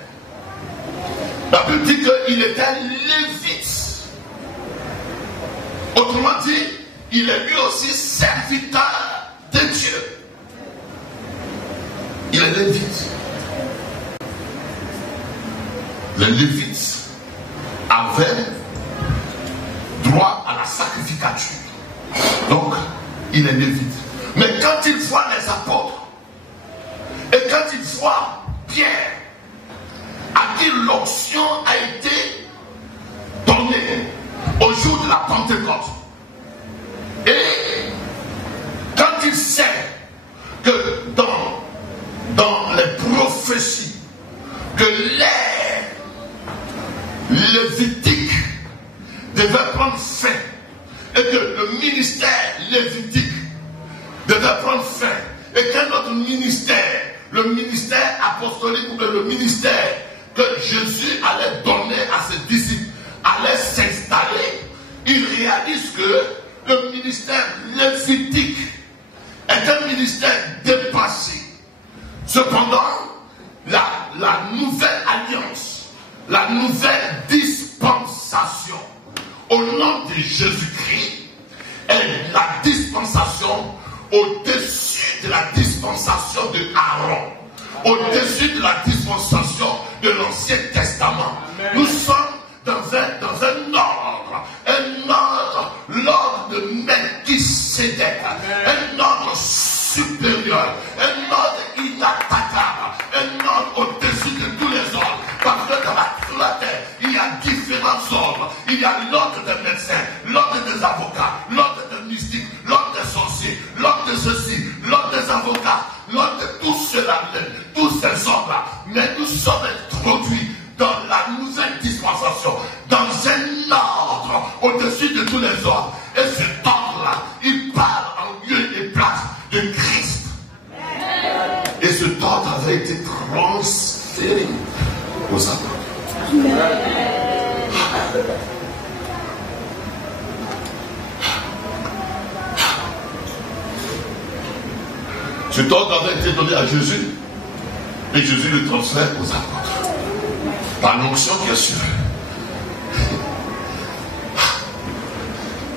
La Bible dit qu'il était lévite. Autrement dit, il est lui aussi serviteur de Dieu. Il est lévite. Les lévites avaient droit à la sacrificature. Donc, il est lévite. Mais quand il voit les apôtres, et quand il voit Pierre, à qui l'onction a été donnée au jour de la Pentecôte, prendre fin et qu'un autre ministère, le ministère apostolique ou le ministère que Jésus allait donner à ses disciples, allait s'installer, il réalise que le ministère lévitique est un ministère dépassé. Cependant, la nouvelle alliance, la nouvelle dispensation au nom de Jésus-Christ est la dispensation au-dessus de la dispensation de Aaron, au-dessus de la dispensation de l'Ancien Testament. Amen. Nous sommes dans un ordre, l'ordre de Melchisédek, un ordre supérieur, un ordre inattaquable, un ordre au-dessus de tous les ordres. Parce que dans la terre, il y a différents ordres. Il y a l'ordre des médecins, l'ordre des avocats, l'ordre des mystiques, l'ordre des sorciers, l'ordre de ceci, l'ordre des avocats, l'ordre de tout cela, tous ces ordres-là. Mais nous sommes introduits dans la nouvelle dispensation, dans un ordre au-dessus de tous les ordres. Et cet ordre-là, il parle en lieu et place de Christ. Et cet ordre avait été transféré aux apôtres. Cet ordre avait été donné à Jésus et Jésus le transfère aux apôtres. Par l'onction qui a suivi.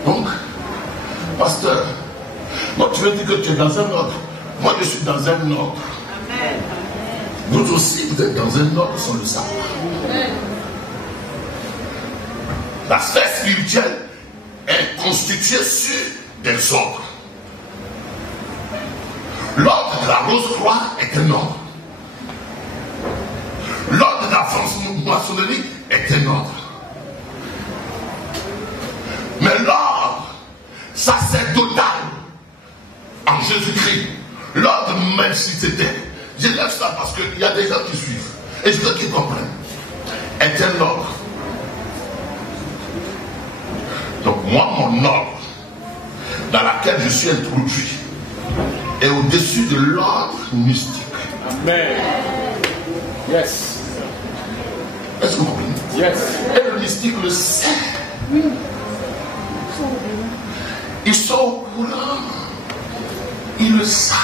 Donc, pasteur, moi tu veux dire que tu es dans un ordre. Moi je suis dans un ordre. Vous aussi vous êtes dans un ordre sans le savoir. La sphère spirituelle est constituée sur des ordres. L'ordre de la Rose-Croix est un ordre. L'ordre de la franc-maçonnerie est un ordre. Mais l'ordre sacerdotal en Jésus-Christ, l'ordre Melchisédek, je lève ça parce qu'il y a des gens qui suivent et ceux qui comprennent, est un ordre. Donc moi, mon ordre dans lequel je suis introduit est au-dessus de l'ordre mystique. Amen. Yes. Est-ce que vous comprenez? Yes. Et le mystique le sait. Ils sont au courant. Ils le savent.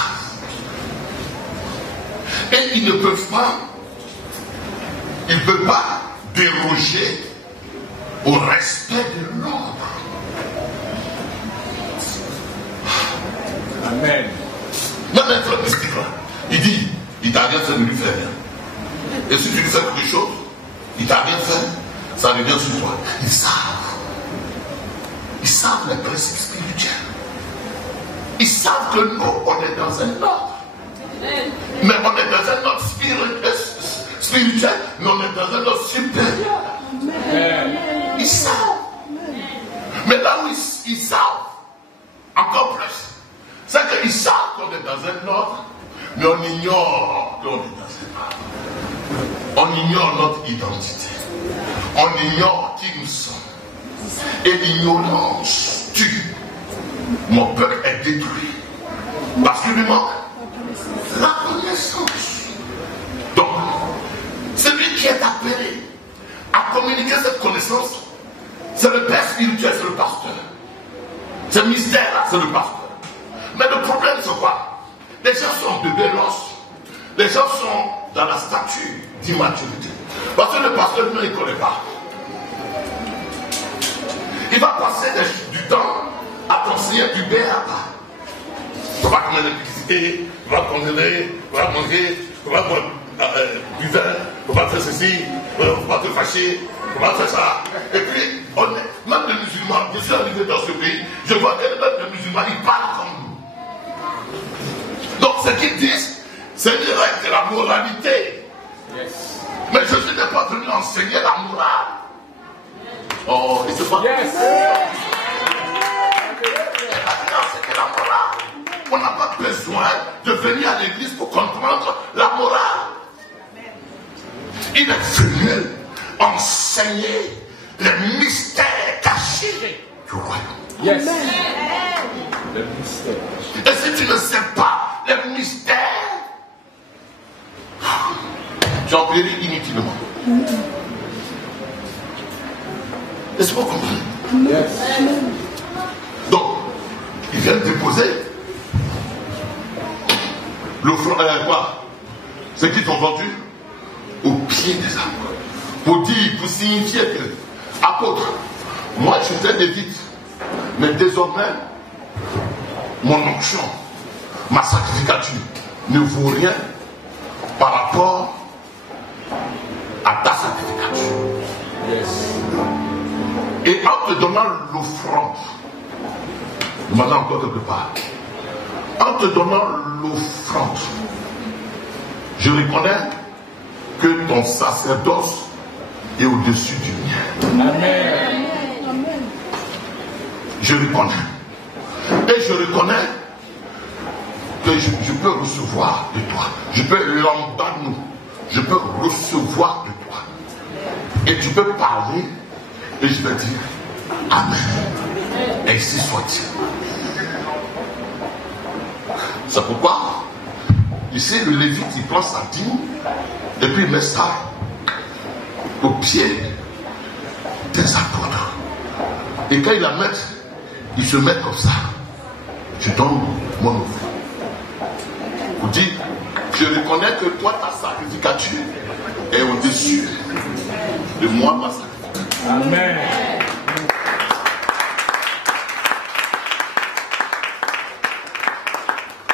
Et ils ne peuvent pas déroger au respect de l'ordre. Amen. Même un frère mystique là, il dit, il t'a rien fait de lui faire rien. Et si tu lui fais quelque chose, il t'a rien fait, ça revient sur toi. Ils savent. Ils savent les principes spirituels. Ils savent que nous, on est dans un ordre. Mais on est dans un ordre spirituel, mais on est dans un ordre supérieur. Ils savent. Mais là où ils savent, encore plus, c'est qu'ils savent qu'on est dans un ordre, mais on ignore qu'on est dans un ordre. On ignore notre identité. On ignore qui nous sommes. Et l'ignorance tue. Mon peuple est détruit. Parce qu'il lui manque la connaissance. Donc, celui qui est appelé à communiquer cette connaissance, c'est le père spirituel, c'est le pasteur. Ce mystère-là, c'est le pasteur. Mais le problème, c'est quoi? Les gens sont de bélos. Les gens sont dans la stature d'immaturité. Parce que le pasteur ne les connaît pas. Il va passer du temps à t'enseigner du béaba. Tu vas connaître l'électricité, tu vas connaître, tu vas manger, tu vas boire du vin, tu vas faire ceci, tu vas te fâcher, tu vas faire ça. Et puis, même les musulmans, je suis arrivé dans ce pays, je vois que même les musulmans, ils parlent comme nous. Donc, ce qu'ils disent, c'est direct de la moralité. Yes. Mais Jésus n'est pas venu enseigner la morale. Oh, et c'est pas. Yes. La morale. On n'a pas besoin de venir à l'église pour comprendre la morale. Il est venu enseigner les mystères cachés du royaume. Yes. Et si tu ne sais périt inutilement. Laisse-moi comprendre. Yes. Donc, ils viennent déposer l'offrande, quoi? Ce qu'ils ont vendu au pied des apôtres. Pour dire, pour signifier que, apôtre, moi je suis un lévite, mais désormais, mon onction, ma sacrificature ne vaut rien par rapport à ta sacrificature. Yes. Et en te donnant l'offrande, maintenant encore quelque part, en te donnant l'offrande, je reconnais que ton sacerdoce est au-dessus du mien. Amen. Je reconnais. Et je reconnais que je peux recevoir de toi. Je peux l'embarquer. Je peux recevoir de toi. Et tu peux parler et je vais dire Amen. Ainsi soit-il. C'est pourquoi ici le Lévite il prend sa dîme et puis il met ça au pied des apôtres. Et quand il la met, il se met comme ça. Je donne mon offrande. Vous dites, je reconnais que toi ta sacrificature est au-dessus de moi ma sacrificature. Amen.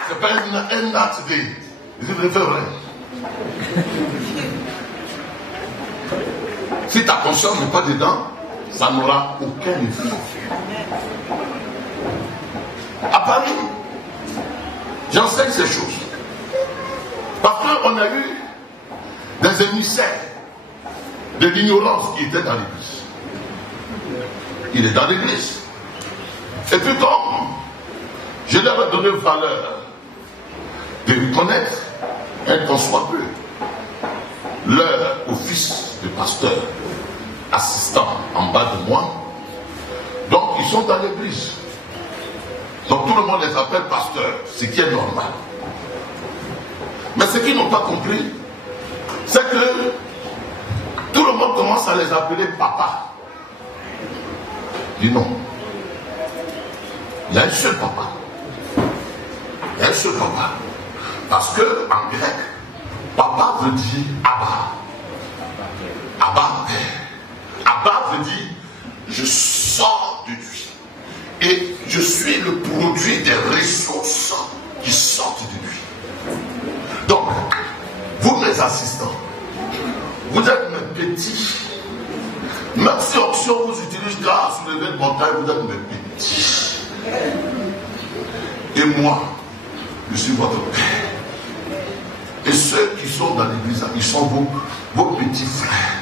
C'est pas un acte de référent. Si ta conscience n'est pas dedans, ça n'aura aucun effet. À Paris, j'enseigne ces choses. Parce qu'on a eu des émissaires de l'ignorance qui étaient dans l'église. Il est dans l'église. Et puis comme je leur ai donné valeur de reconnaître, un qu'on soit peu, leur office de pasteur, assistant en bas de moi, donc ils sont dans l'église. Donc tout le monde les appelle pasteurs, ce qui est normal. Mais ce qu'ils n'ont pas compris, c'est que tout le monde commence à les appeler papa. Je dis non. Il y a un seul papa. Il y a un seul papa. Parce que en grec, papa veut dire Abba. Abba, père. Abba veut dire je sors de lui. Et je suis le produit des ressources qui sortent de lui. Donc, vous mes assistants, vous êtes mes petits. Même si Onction vous utilise grâce à soulever de montagne, vous êtes mes petits. Et moi, je suis votre père. Et ceux qui sont dans l'église, ils sont vos petits frères.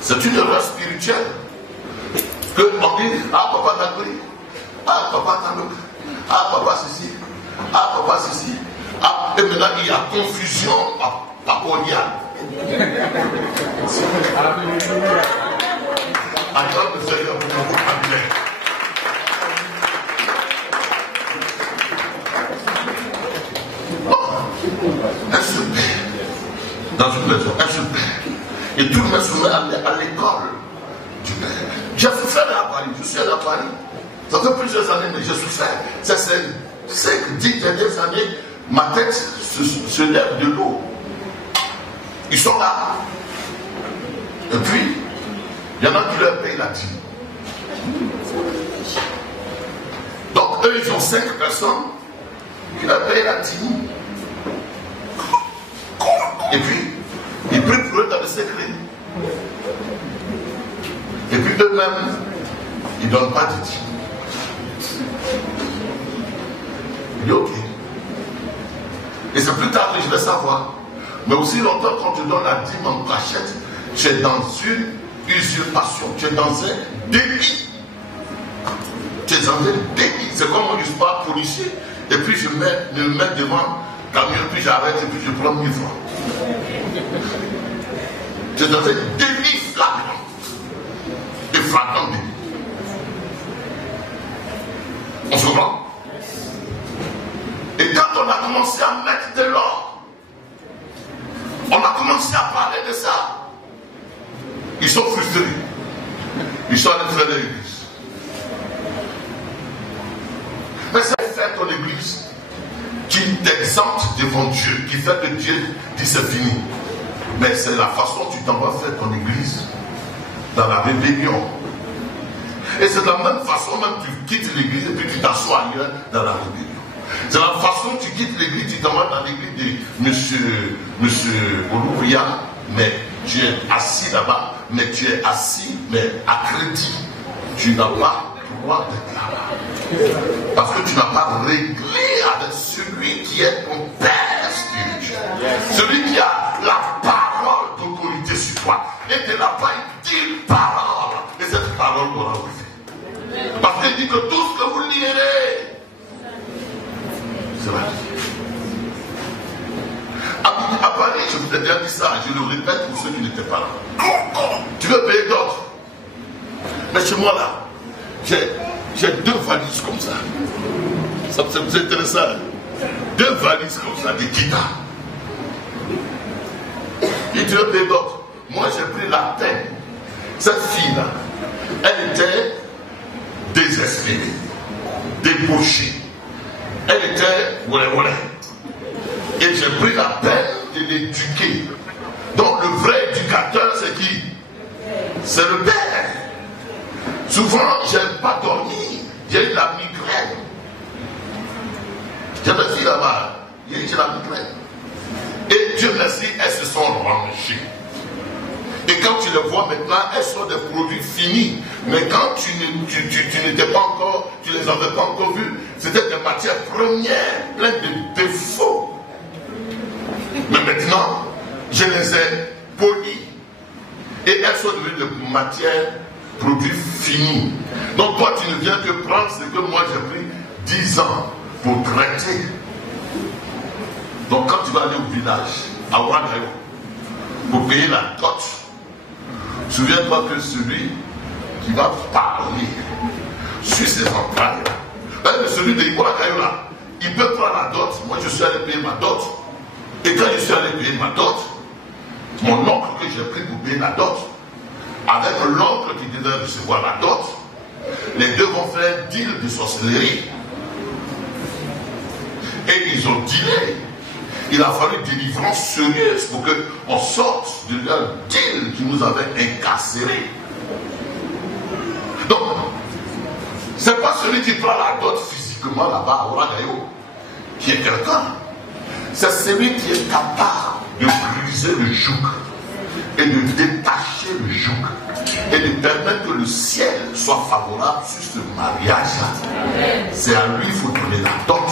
C'est une erreur spirituelle. Que on dit, ah papa t'as pris, ah papa t'as pris, ah papa ceci, ah papa ceci. Ah, et maintenant il y a confusion paponiale. Attends le Seigneur pour mon vocabulaire. Elle se perd dans une maison, elle se perd. Et tout le monde se met à l'école du père. J'ai souffert à Paris, je suis allé à Paris. Ça fait plusieurs années, mais j'ai souffert. C'est 5-10 dernières années, ma tête se lève de l'eau. Ils sont là. Et puis, il y en a qui leur payent la dîme. Donc, eux, ils ont 5 personnes qui leur payent la dîme. Et puis, ils prient pour eux dans le secret. Et puis eux-mêmes, ils ne donnent pas de dîme. Il dit ok. Et c'est plus tard que je vais savoir. Mais aussi longtemps, quand tu donnes la dîme en cachette, tu es dans une usurpation, tu es dans un délit. Tu es dans un délit. C'est comme moi, je ne suis pas policier. Et puis je me mets devant le camion, puis j'arrête, et puis je prends 1000 francs. Tu es dans un délit flagrant. Et flagrant délit. On se comprend? Et quand on a commencé à mettre de l'or On a commencé à parler de ça. Ils sont frustrés. Ils sont allés faire l'église. Mais ça fait ton église qui t'exempte devant Dieu, qui fait que Dieu dit c'est fini. Mais c'est la façon dont tu t'en vas faire ton église dans la rébellion. Et c'est de la même façon même tu quittes l'église et puis tu t'assois ailleurs dans la rébellion. C'est la façon dont tu quittes l'église, tu t'en vas dans l'église de monsieur Olubria, mais tu es assis là-bas, mais tu es assis, mais à crédit. Tu n'as pas droit d'être là-bas. Parce que tu n'as pas réglé avec celui qui est ton Père spirituel. Celui qui a la parole d'autorité sur toi. Et tu n'as pas dit parole. Et cette parole doit arriver. Parce qu'il dit que tout ce que vous lirez, c'est vrai. À Paris, je vous ai déjà dit ça, je le répète pour ceux qui n'étaient pas là. Tu veux payer d'autres. Mais chez moi là, j'ai 2 valises comme ça. Ça c'est intéressant. 2 valises comme ça, des guitares. Et tu veux payer d'autres. Moi j'ai pris la peine. Cette fille là, elle était désespérée, débauchée. Elle était voilà. Et j'ai pris la peine de l'éduquer. Donc le vrai éducateur, c'est qui? C'est le Père. Souvent, je n'aime pas dormir. J'ai eu la migraine. J'ai une fille là-bas, j'ai la migraine. Et Dieu merci, elles se sont rangées. Et quand tu les vois maintenant, elles sont des produits finis. Mais quand tu n'étais pas encore, tu ne les avais pas encore vus, c'était des matières premières, pleines de défauts. Mais maintenant, je les ai polies. Et elles sont devenues des matières, produits finis. Donc toi, tu ne viens que prendre ce que moi j'ai pris 10 ans pour traiter. Donc quand tu vas aller au village, à Ouagayo, pour payer la dot, souviens-toi que celui qui va parler sur ses entrailles, celui de Ouagayo là, il peut prendre la dot. Moi je suis allé payer ma dot. Et quand je suis allé payer ma dot, mon oncle que j'ai pris pour payer la dot, avec l'oncle qui devait recevoir la dot, les deux vont faire un deal de sorcellerie. Et ils ont dealé. Il a fallu une délivrance sérieuse pour qu'on sorte de leur deal qui nous avait incarcérés. Donc, c'est pas celui qui prend la dot physiquement là-bas à Ouagayo qui est quelqu'un. C'est celui qui est capable de briser le joug et de détacher le joug et de permettre que le ciel soit favorable sur ce mariage. C'est à lui qu'il faut donner la dot.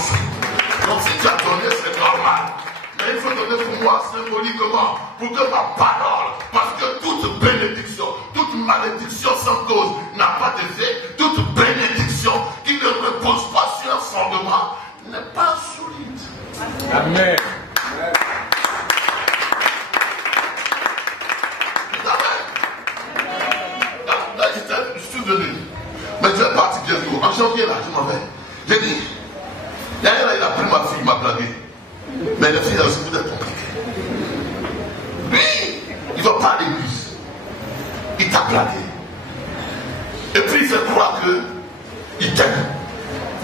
Donc si tu as donné, c'est normal. Mais il faut donner pour moi symboliquement, pour que ma parole, parce que toute bénédiction, toute malédiction sans cause n'a pas d'effet, toute bénédiction qui ne repose pas sur un fondement n'est pas solide. Amen. Là, je suis venu. Mais tu es parti bientôt. En janvier, là, je m'en vais. J'ai dit, il a pris ma fille, il m'a blagué. Mais la fille, là, c'est peut-être compliqué. Lui, il ne va pas à l'église. Il t'a blagué. Et puis, il fait croire qu'il t'aime.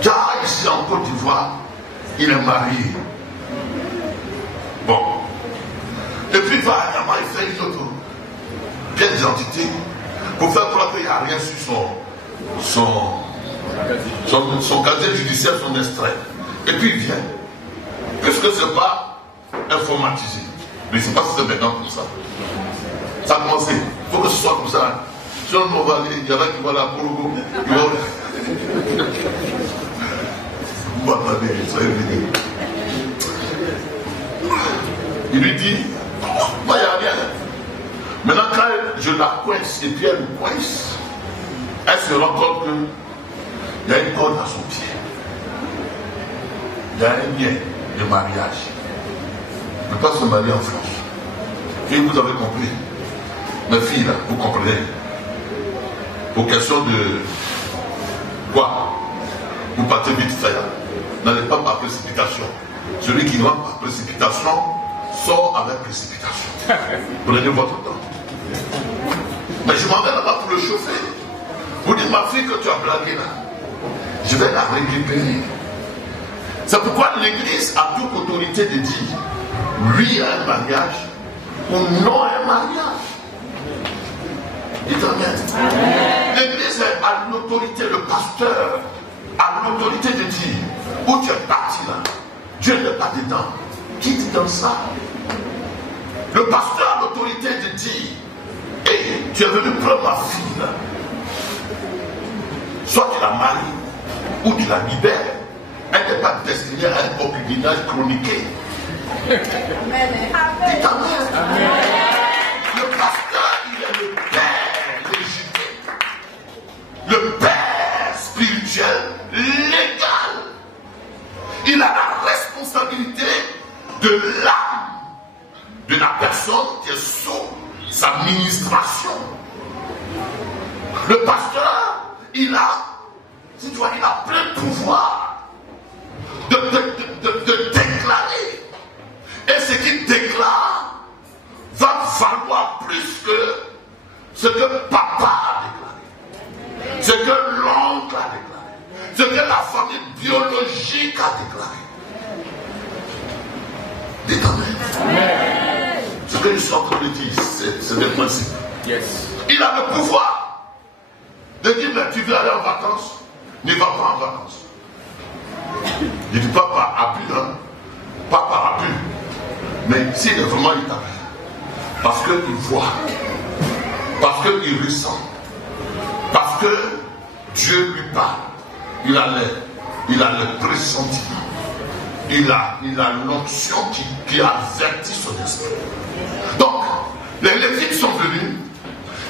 Car ici, en Côte d'Ivoire, il est marié. Bon. Et puis, il va à Yama, il fait une autre pièce d'identité pour faire croire qu'il n'y a rien sur son casier judiciaire, son extrait. Et puis, il vient. Puisque ce n'est pas informatisé. Mais je ne sais pas si c'est maintenant comme ça. Ça a commencé. Il faut que ce soit comme ça. Sinon, on va aller, il y en a qui vont là pour il lui dit, moi, il n'y a rien. Maintenant, quand je la coince, et puis elle me coince, elle se rend compte qu'il y a une corde à son pied. Il y a un lien de mariage. Il ne peut pas se marier en France. Et vous avez compris. Mes filles, là, vous comprenez. Pour question de quoi? Vous partez vite fait. N'allez pas par précipitation. Celui qui va par précipitation sort avec précipitation. Prenez votre temps. Mais je m'en vais là-bas pour le chauffer. Vous dites, ma fille que tu as blagué là, je vais la récupérer. C'est pourquoi l'Église a toute autorité de dire oui à un mariage ou non à un mariage. Dites amen. L'Église a l'autorité, le pasteur a l'autorité de dire où tu es parti là, Dieu n'est pas dedans. Quitte dans ça. Le pasteur a l'autorité de dire hey, tu es venu prendre ma fille là. Soit tu la maries ou tu la libères. Elle n'est pas destinée à un concubinage chroniqué. Amen. Dites amen. Le pasteur, il est le père légitime. Le père spirituel légal. Il a la responsabilité de l'âme de la personne qui est sous sa ministration. Le pasteur, il a plein pouvoir de déclarer. Et ce qu'il déclare va valoir plus que ce que papa a déclaré, ce que l'oncle a déclaré, ce que la famille biologique a déclaré. Dites amen. Ce que je suis en train de dire, c'est le principe. Yes. Il a le pouvoir de dire, mais tu veux aller en vacances, ne va pas en vacances. Il dit, papa a pu, hein? Papa a pu. Mais s'il est vraiment établi, parce qu'il voit, parce qu'il ressent, parce que Dieu lui parle, il a le pressentiment, il a l'onction qui avertit son esprit. Donc, les Lévites sont venus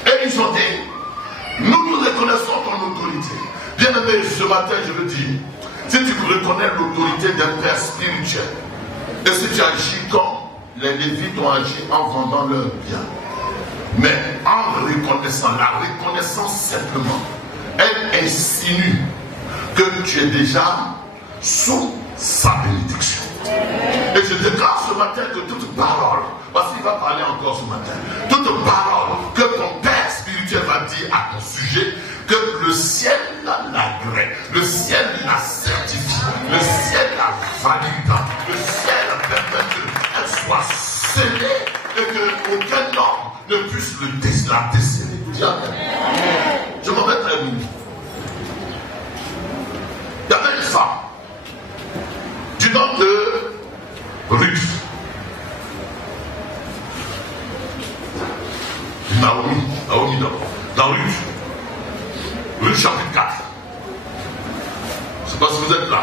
et ils ont dit, nous reconnaissons ton autorité. Bien aimé, ce matin je le dis, si tu reconnais l'autorité d'un père spirituel, et si tu agis comme les Lévites ont agi en vendant leurs biens, mais en reconnaissant, la reconnaissance simplement, elle insinue que tu es déjà sous sa bénédiction. Et je déclare ce matin que toute parole, parce qu'il va parler encore ce matin, toute parole que ton père spirituel va dire à ton sujet, que le ciel l'agrée, le ciel la certifie, le ciel la valide, le ciel permet qu'elle soit scellée et qu'aucun homme ne puisse la déceler. Je m'en vais très vite. Il y avait une femme du nom de Ruth. Naomi d'abord. Dans Ruth. Ruth chapitre 4. Je ne sais pas si vous êtes là.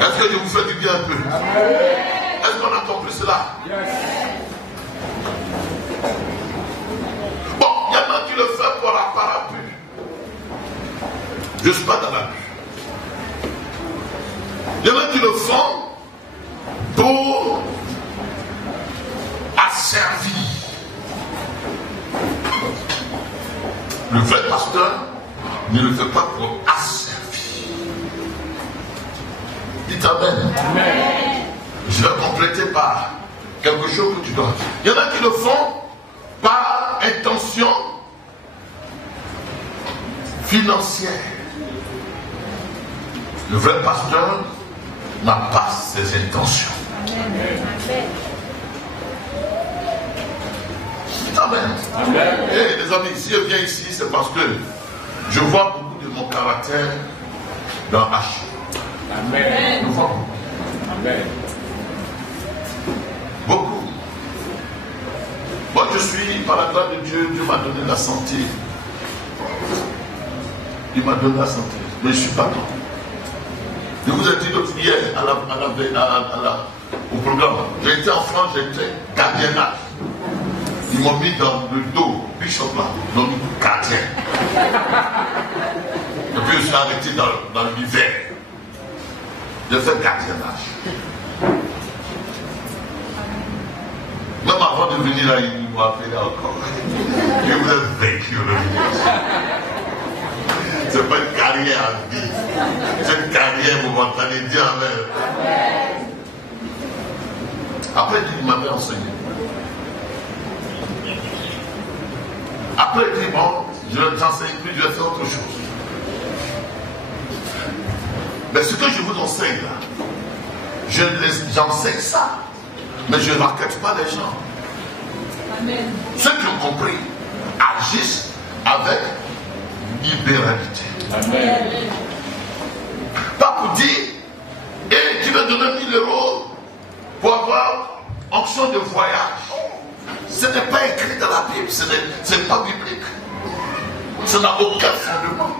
Est-ce que je vous fais du bien un peu? Est-ce qu'on a compris cela? Bon, il y en a qui le font pour la parapluie. Je ne suis pas dans la pluie. Il y en a qui le font pour asservir. Le vrai pasteur ne le fait pas pour asservir. Dites amen. Amen. Je vais compléter par quelque chose que tu dois. Il y en a qui le font par intention financière. Le vrai pasteur n'a pas ses intentions. Amen. Amen. Amen. Et les amis, si je viens ici, c'est parce que je vois beaucoup de mon caractère dans H. Amen. Je vois beaucoup. Amen. Beaucoup. Moi, je suis, par la grâce de Dieu, Dieu m'a donné la santé. Il m'a donné la santé. Mais je ne suis pas content. Je vous ai dit l'autre hier au programme. J'ai été en France, j'ai été gardiennage. Ils m'ont mis dans le dos, Bishop là, dans le gardien. Et puis je suis arrêté dans l'hiver. J'ai fait gardiennage. Même avant de venir là, ils m'ont appelé encore. Et vous êtes vécu le village. C'est pas une carrière à vie. C'est une carrière momentanée. Dis amen. Après, il m'avait enseigné. Après, il dit, bon, je n'enseigne plus, je vais faire autre chose. Mais ce que je vous enseigne là, j'enseigne ça. Mais je ne raquette pas les gens. Amen. Ceux qui ont compris agissent avec libéralité. Amen. Pas pour dire, et tu veux donner 1000 € pour avoir option de voyage. Ce n'est pas écrit dans la Bible, ce n'est pas biblique. Ça n'a aucun fondement.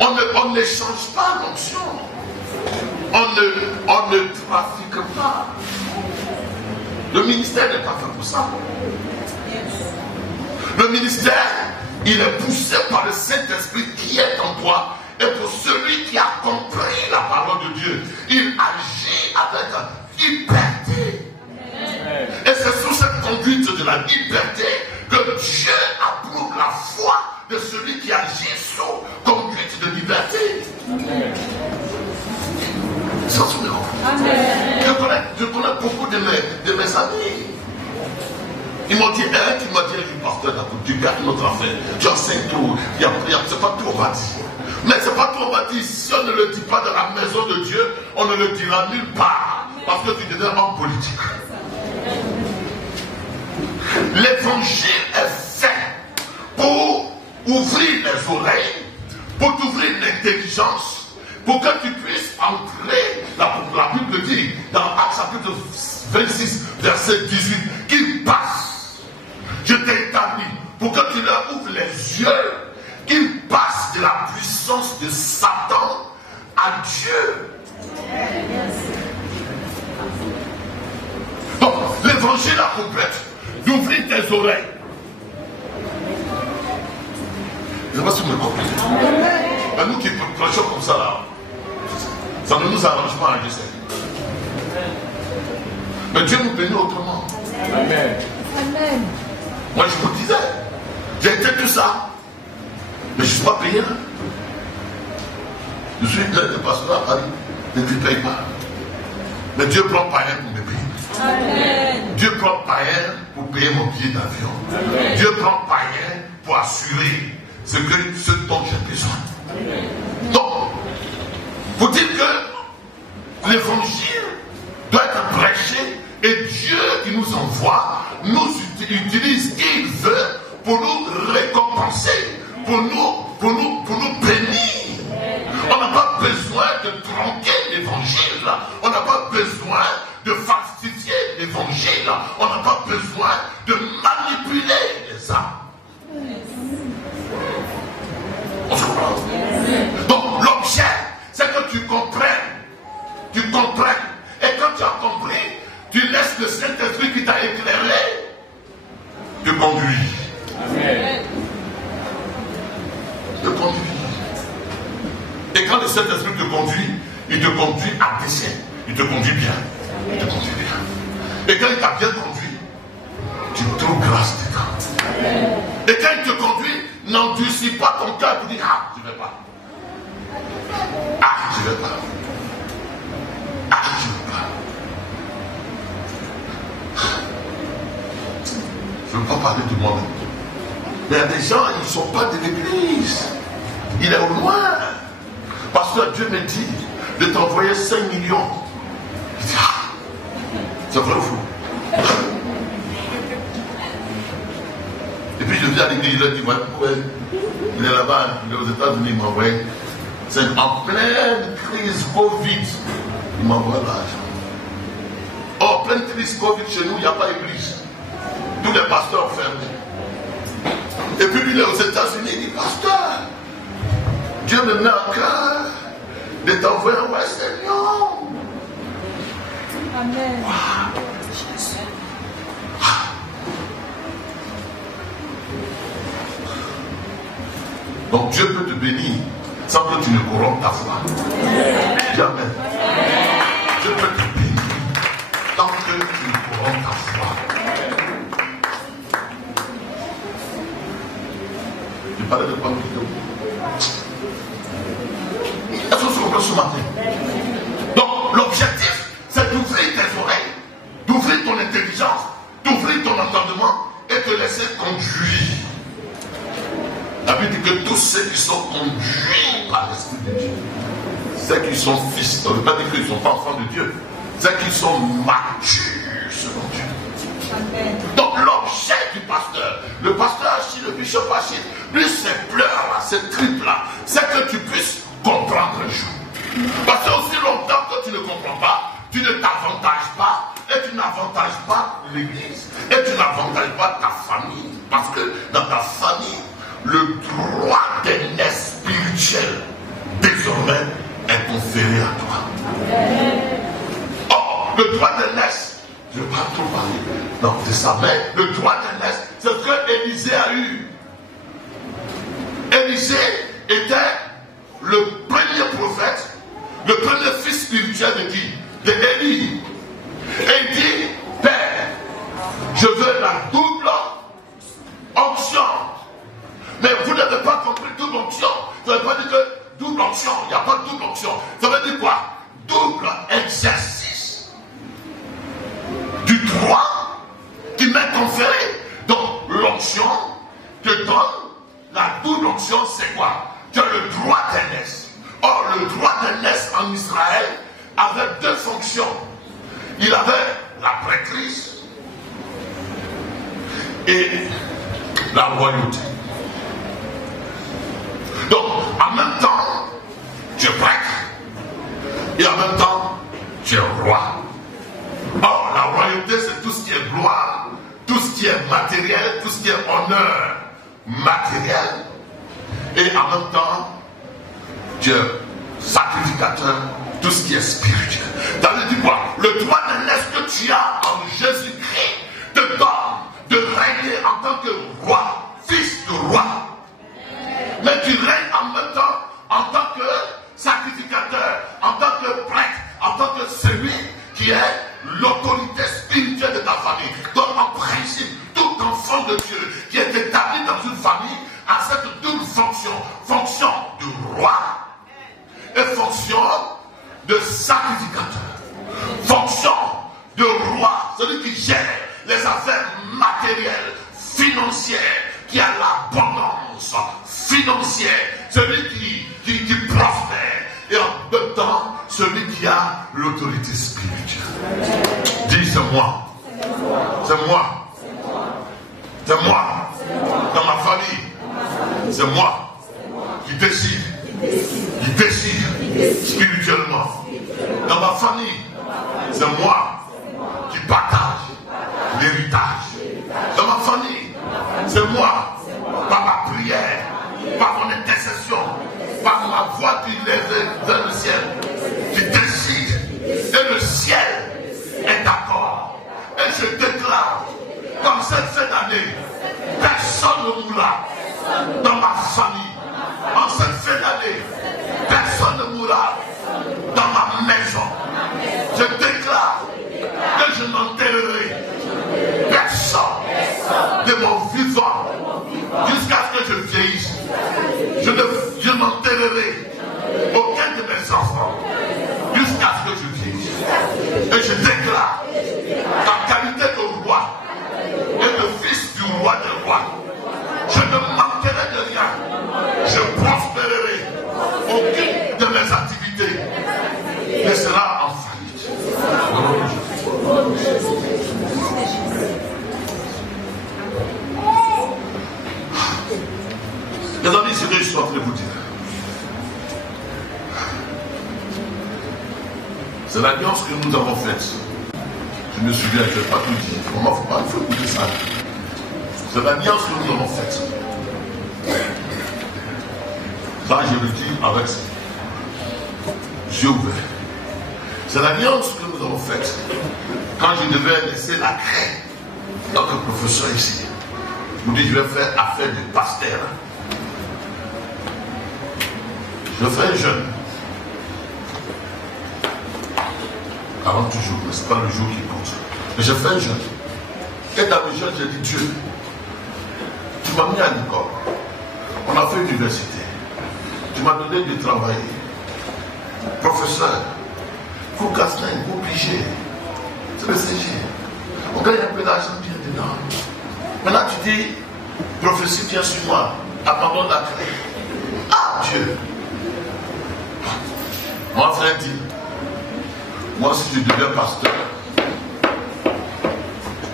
On ne change pas l'option. On ne trafique pas. Le ministère n'est pas fait pour ça. Le ministère, il est poussé par le Saint-Esprit qui est en toi. Et pour celui qui a compris la parole de Dieu, il agit avec liberté. Et c'est sous cette conduite de la liberté que Dieu approuve la foi de celui qui agit sous conduite de liberté. Ça, je connais beaucoup de mes amis. Ils m'ont dit, qui m'a dit, pasteur, tu gardes notre affaire, tu enseignes tout, c'est pas tout on va dire. Mais c'est pas tout on va dire, si on ne le dit pas dans la maison de Dieu, on ne le dira nulle part, parce que tu deviens homme politique. L'évangile est fait pour ouvrir les oreilles, pour t'ouvrir l'intelligence, pour que tu puisses entrer, la Bible dit, dans Actes chapitre 26, verset 18, qu'il passe. Je t'ai établi pour que tu leur ouvres les yeux, qu'ils passent de la puissance de Satan à Dieu. Donc, l'évangile a complète d'ouvrir tes oreilles. Je ne sais pas si vous me comprenez. Mais nous qui prêchons comme ça là, ça ne nous arrange pas, je sais. Mais Dieu nous bénit autrement. Amen. Amen. Moi je vous disais, j'ai été tout ça, mais je ne suis pas payé. Je suis plein de pasteurs à Paris, mais tu ne payes pas. Mais Dieu prend païen pour me payer. Amen. Dieu prend païen pour payer mon billet d'avion. Amen. Dieu prend païen pour assurer ce dont j'ai besoin. Amen. Donc, pour dire que l'évangile doit être prêché et Dieu qui nous envoie nous utilise qui il veut pour nous récompenser, pour nous bénir. On n'a pas besoin de tronquer l'évangile, on n'a pas besoin de falsifier l'évangile, on n'a pas besoin de manipuler les âmes. On se comprend? Donc l'objet, c'est que tu comprennes. Et quand tu as compris, tu laisses le Saint-Esprit qui t'a éclairé te conduire. Amen. Te conduire. Et quand le Saint-Esprit te conduit, il te conduit à dessein. Il te conduit bien. Il te conduit bien. Et quand il t'a bien conduit, tu trouves grâce dedans. Et quand il te conduit, n'endurcis pas ton cœur pour dire, ah, je ne vais pas. Ah, je ne vais pas. Ah, je ne veux pas. Je ne veux pas parler de moi-même. Mais il y a des gens, ils ne sont pas de l'église. Il est au loin. Parce que Dieu me dit de t'envoyer 5 millions. Il dit, ah, c'est vrai ou faux? Et puis je viens à l'église, il a dit, ouais, il est là-bas, il est aux États-Unis, il m'a envoyé. C'est en pleine crise Covid. Il m'envoie l'argent. En pleine crise Covid, chez nous, il n'y a pas d'église. Tous les pasteurs fermés. Et puis lui, il est aux États-Unis, il dit, pasteur, Dieu me met en cœur de t'envoyer un Western Union. Amen. Wow. Donc Dieu peut te bénir sans que tu ne corrompes ta foi. Jamais. Dieu peut te bénir tant que tu ne corrompes ta foi. Je parlais de quoi vidéo. Est-ce que vous comprenez ce matin? Donc l'objectif, c'est d'ouvrir conduits. La Bible dit que tous ceux qui sont conduits par l'Esprit de Dieu, ceux qui sont fils, on ne veut pas dire qu'ils ne sont pas enfants de Dieu, ceux qui sont matures selon Dieu. Amen. Donc l'objet du pasteur, le pasteur Achille, le bishop Achille, lui ses pleurs, ses tripes là, c'est que tu puisses comprendre un jour. Parce que aussi longtemps que tu ne comprends pas, tu ne t'avantages pas, et tu n'avantages pas l'église, et tu n'avantages pas ta famille. Parce que dans ta famille, le droit d'aînesse spirituel désormais est conféré à toi. Or, le droit d'aînesse, je ne vais pas trop parler de ça, mais le droit d'aînesse, c'est ce que Élisée a eu. Élisée était le premier prophète, le premier fils spirituel de qui? De Élie. Et il dit, Père, je veux la double onction. Mais vous n'avez pas compris double onction. Ça ne veut pas dire que double onction, il n'y a pas de double onction. Ça veut dire quoi? Double exercice du droit qui m'est conféré. Donc l'onction te donne, la double onction c'est quoi? Tu as le droit d'aînesse. Or le droit d'aînesse en Israël avait deux fonctions. Il avait la prêtrise et la royauté. Donc, en même temps, tu es prêtre et en même temps, tu es roi. Or, la royauté, c'est tout ce qui est gloire, tout ce qui est matériel, tout ce qui est honneur matériel. Et en même temps, tu es sacrificateur, tout ce qui est spirituel. Ça veut dire quoi? Le droit d'aînesse que tu as en Jésus-Christ te donne de régner en tant que roi, fils de roi. Mais tu règnes en même temps en tant que sacrificateur, en tant que prêtre, en tant que celui qui est l'autorité spirituelle de ta famille. Donc en principe, tout enfant de Dieu qui est établi dans une famille a cette double fonction. Fonction de roi et fonction de sacrificateur. Fonction de roi, celui qui gère les affaires matérielles, financières, qui a l'abondance financière, celui qui prospère, et en même temps, celui qui a l'autorité spirituelle. Dis, c'est moi. C'est moi. C'est moi. Dans ma famille, c'est moi qui décide. Qui décide spirituellement. Dans ma famille, c'est moi qui partage l'héritage. Dans ma famille, c'est moi, par ma prière, par mon intercession, par ma voix qui lève vers le ciel, qui décide. Et le ciel est d'accord. Et je déclare, comme cette fin d'année, personne ne mourra dans ma famille. En cette fin d'année, personne ne mourra dans ma maison. Je déclare que je n'enterrerai personne de mon vivant jusqu'à ce que je vieillisse. Je n'enterrerai aucun de mes enfants jusqu'à ce que je vieillisse. Et je déclare qu'en qualité de roi et de fils du roi des rois, je ne manquerai de rien. Je prospérerai. Aucune de mes activités ne sera en faillite. Les amis, c'est que je suis en train de vous dire. C'est l'alliance que nous avons faite. Je me souviens, je ne vais pas tout dire. Il faut écouter ça. C'est l'alliance que nous avons faite. Ça, je le dis avec yeux ouverts. C'est l'alliance que nous avons faite. Quand je devais laisser la craie, notre professeur ici, vous dites, je vais faire affaire de pasteur. Je fais un jeûne. 40 jours, mais ce n'est pas le jour qui compte. Mais je fais un jeûne. Et dans le jeûne, j'ai dit, Dieu, tu m'as mis à l'école. On a fait l'université. Tu m'as donné de travailler. Professeur, faut casser, faut piger. C'est le CG. On gagne un peu d'argent bien dedans. Maintenant tu dis, prophétie vient sur moi, abandonne la clé. Ah Dieu! Mon frère dit, moi si je deviens pasteur,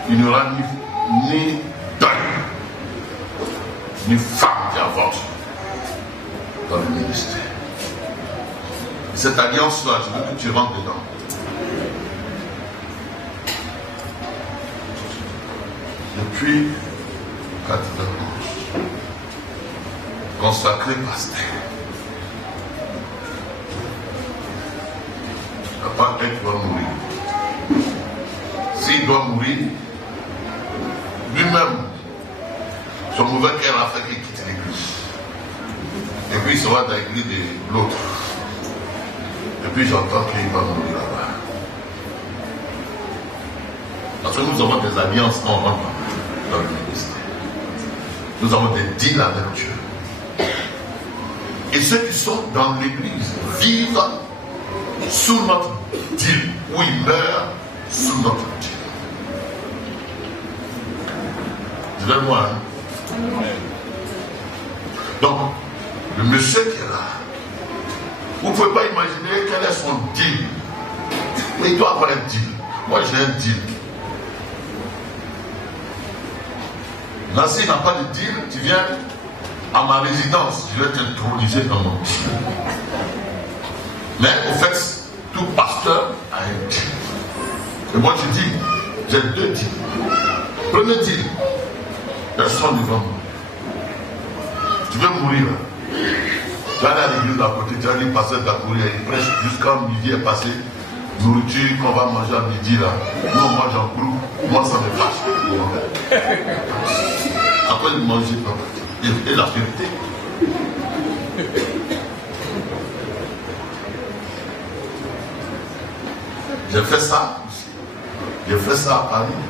il n'y aura ni deuil, ni femme qui avance dans le ministère. Cette alliance-là, je veux que tu rentres dedans. Depuis 91, consacré pasteur. Papa, elle doit mourir. S'il doit mourir, lui-même, son mauvais cœur a fait qu'il quitte l'église. Et puis il sera dans l'église de l'autre. Et puis j'entends qu'il va mourir là-bas. Parce que nous avons des alliances quand on rentre dans le ministère. Nous avons des deals avec Dieu. Et ceux qui sont dans l'église vivent sous notre deal, ou ils meurent sous notre deal. Dis-le-moi. Hein? Donc, le monsieur qui est là, vous ne pouvez pas imaginer quel est son deal. Mais il doit avoir un deal. Moi, j'ai un deal. Là, s'il n'a pas de deal, tu viens à ma résidence, je vais t'introniser dans mon deal. Mais au fait, tout pasteur a un deal. Et moi, je dis, j'ai deux deals. Premier deal, personne ne va mourir. Tu veux mourir. Tu vas aller à l'église d'à côté, tu vas aller passer de la courir, il prêche jusqu'à midi est passé. Nourriture qu'on va manger à midi là. Nous on mange en groupe, moi ça me fâche. Après il mange et la vérité. J'ai fait ça aussi. J'ai fait ça à Paris.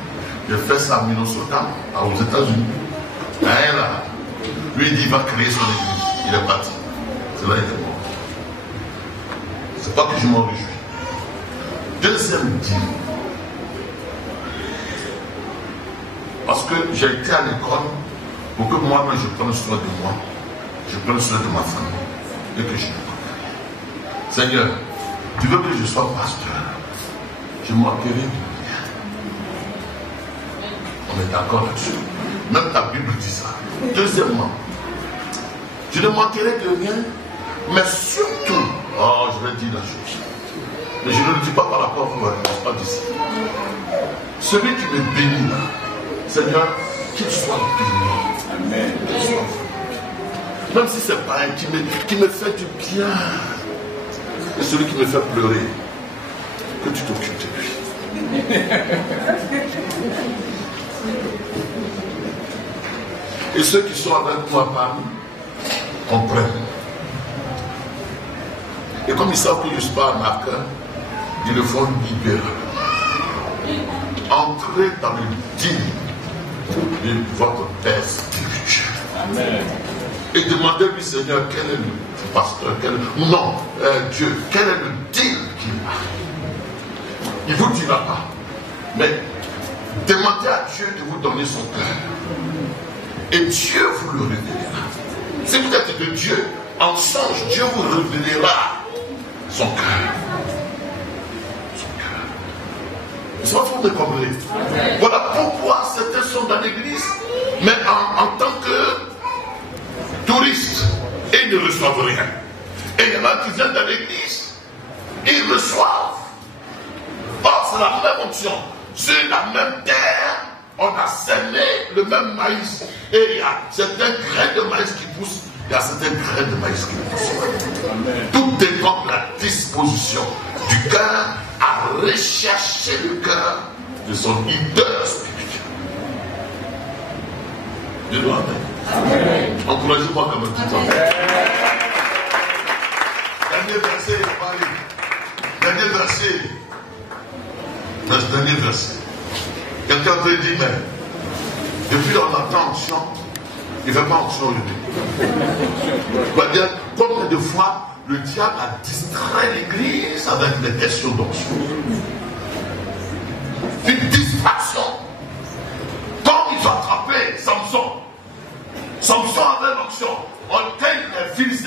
J'ai fait ça à Minnesota, aux États-Unis. Là, lui il dit il va créer son église. Il est parti. C'est là il est mort. C'est pas que je m'en réjouis. Deuxième deal. Parce que j'ai été à l'école pour que moi, quand je prenne soin de moi, je prenne soin de ma famille et que je me prenne. Seigneur, tu veux que je sois pasteur, je manquerai de rien. On est d'accord là-dessus. Même ta Bible dit ça. Deuxièmement, je ne manquerai de rien, mais surtout, oh, je vais dire la chose. Mais je ne le dis pas par rapport à vous, pas d'ici. Celui qui me bénit là, Seigneur, qu'il soit béni. Amen. Même si c'est pas un qui me fait du bien. Et celui qui me fait pleurer, que tu t'occupes de lui. Et ceux qui sont avec moi parmi comprennent. Et comme ils savent que je ne suis pas un marqueur, ils le font libérer. Entrez dans le digne de votre Père spirituel. Amen. Et demandez-lui, Seigneur, quel est le pasteur, Dieu, quel est le deal qu'il a. Il ne vous dira pas. Mais demandez à Dieu de vous donner son cœur. Et Dieu vous le révélera. Si vous êtes de Dieu, en songe, Dieu vous révélera son cœur. Ils sont fort de comprendre. Voilà pourquoi certains sont dans l'église, mais en tant que touristes, et ils ne reçoivent rien. Et il y en a qui viennent dans l'église, ils reçoivent. Or, c'est la même option. Sur la même terre, on a semé le même maïs. Et il y a certains grains de maïs qui poussent, il y a certains grains de maïs qui poussent. Amen. Tout dépend de la disposition du cœur à rechercher le cœur de son leader spirituel. Dieu doit Amen. Encouragez-moi comme tout le temps. Dernier verset, dernier verset. Dernier verset. Quelqu'un peut dire, mais depuis on attend onction, il ne fait pas onction aujourd'hui. C'est-à-dire, combien de fois le diable a distrait l'église avec des questions d'onction. Une distraction. Quand ils ont attrapé Samson,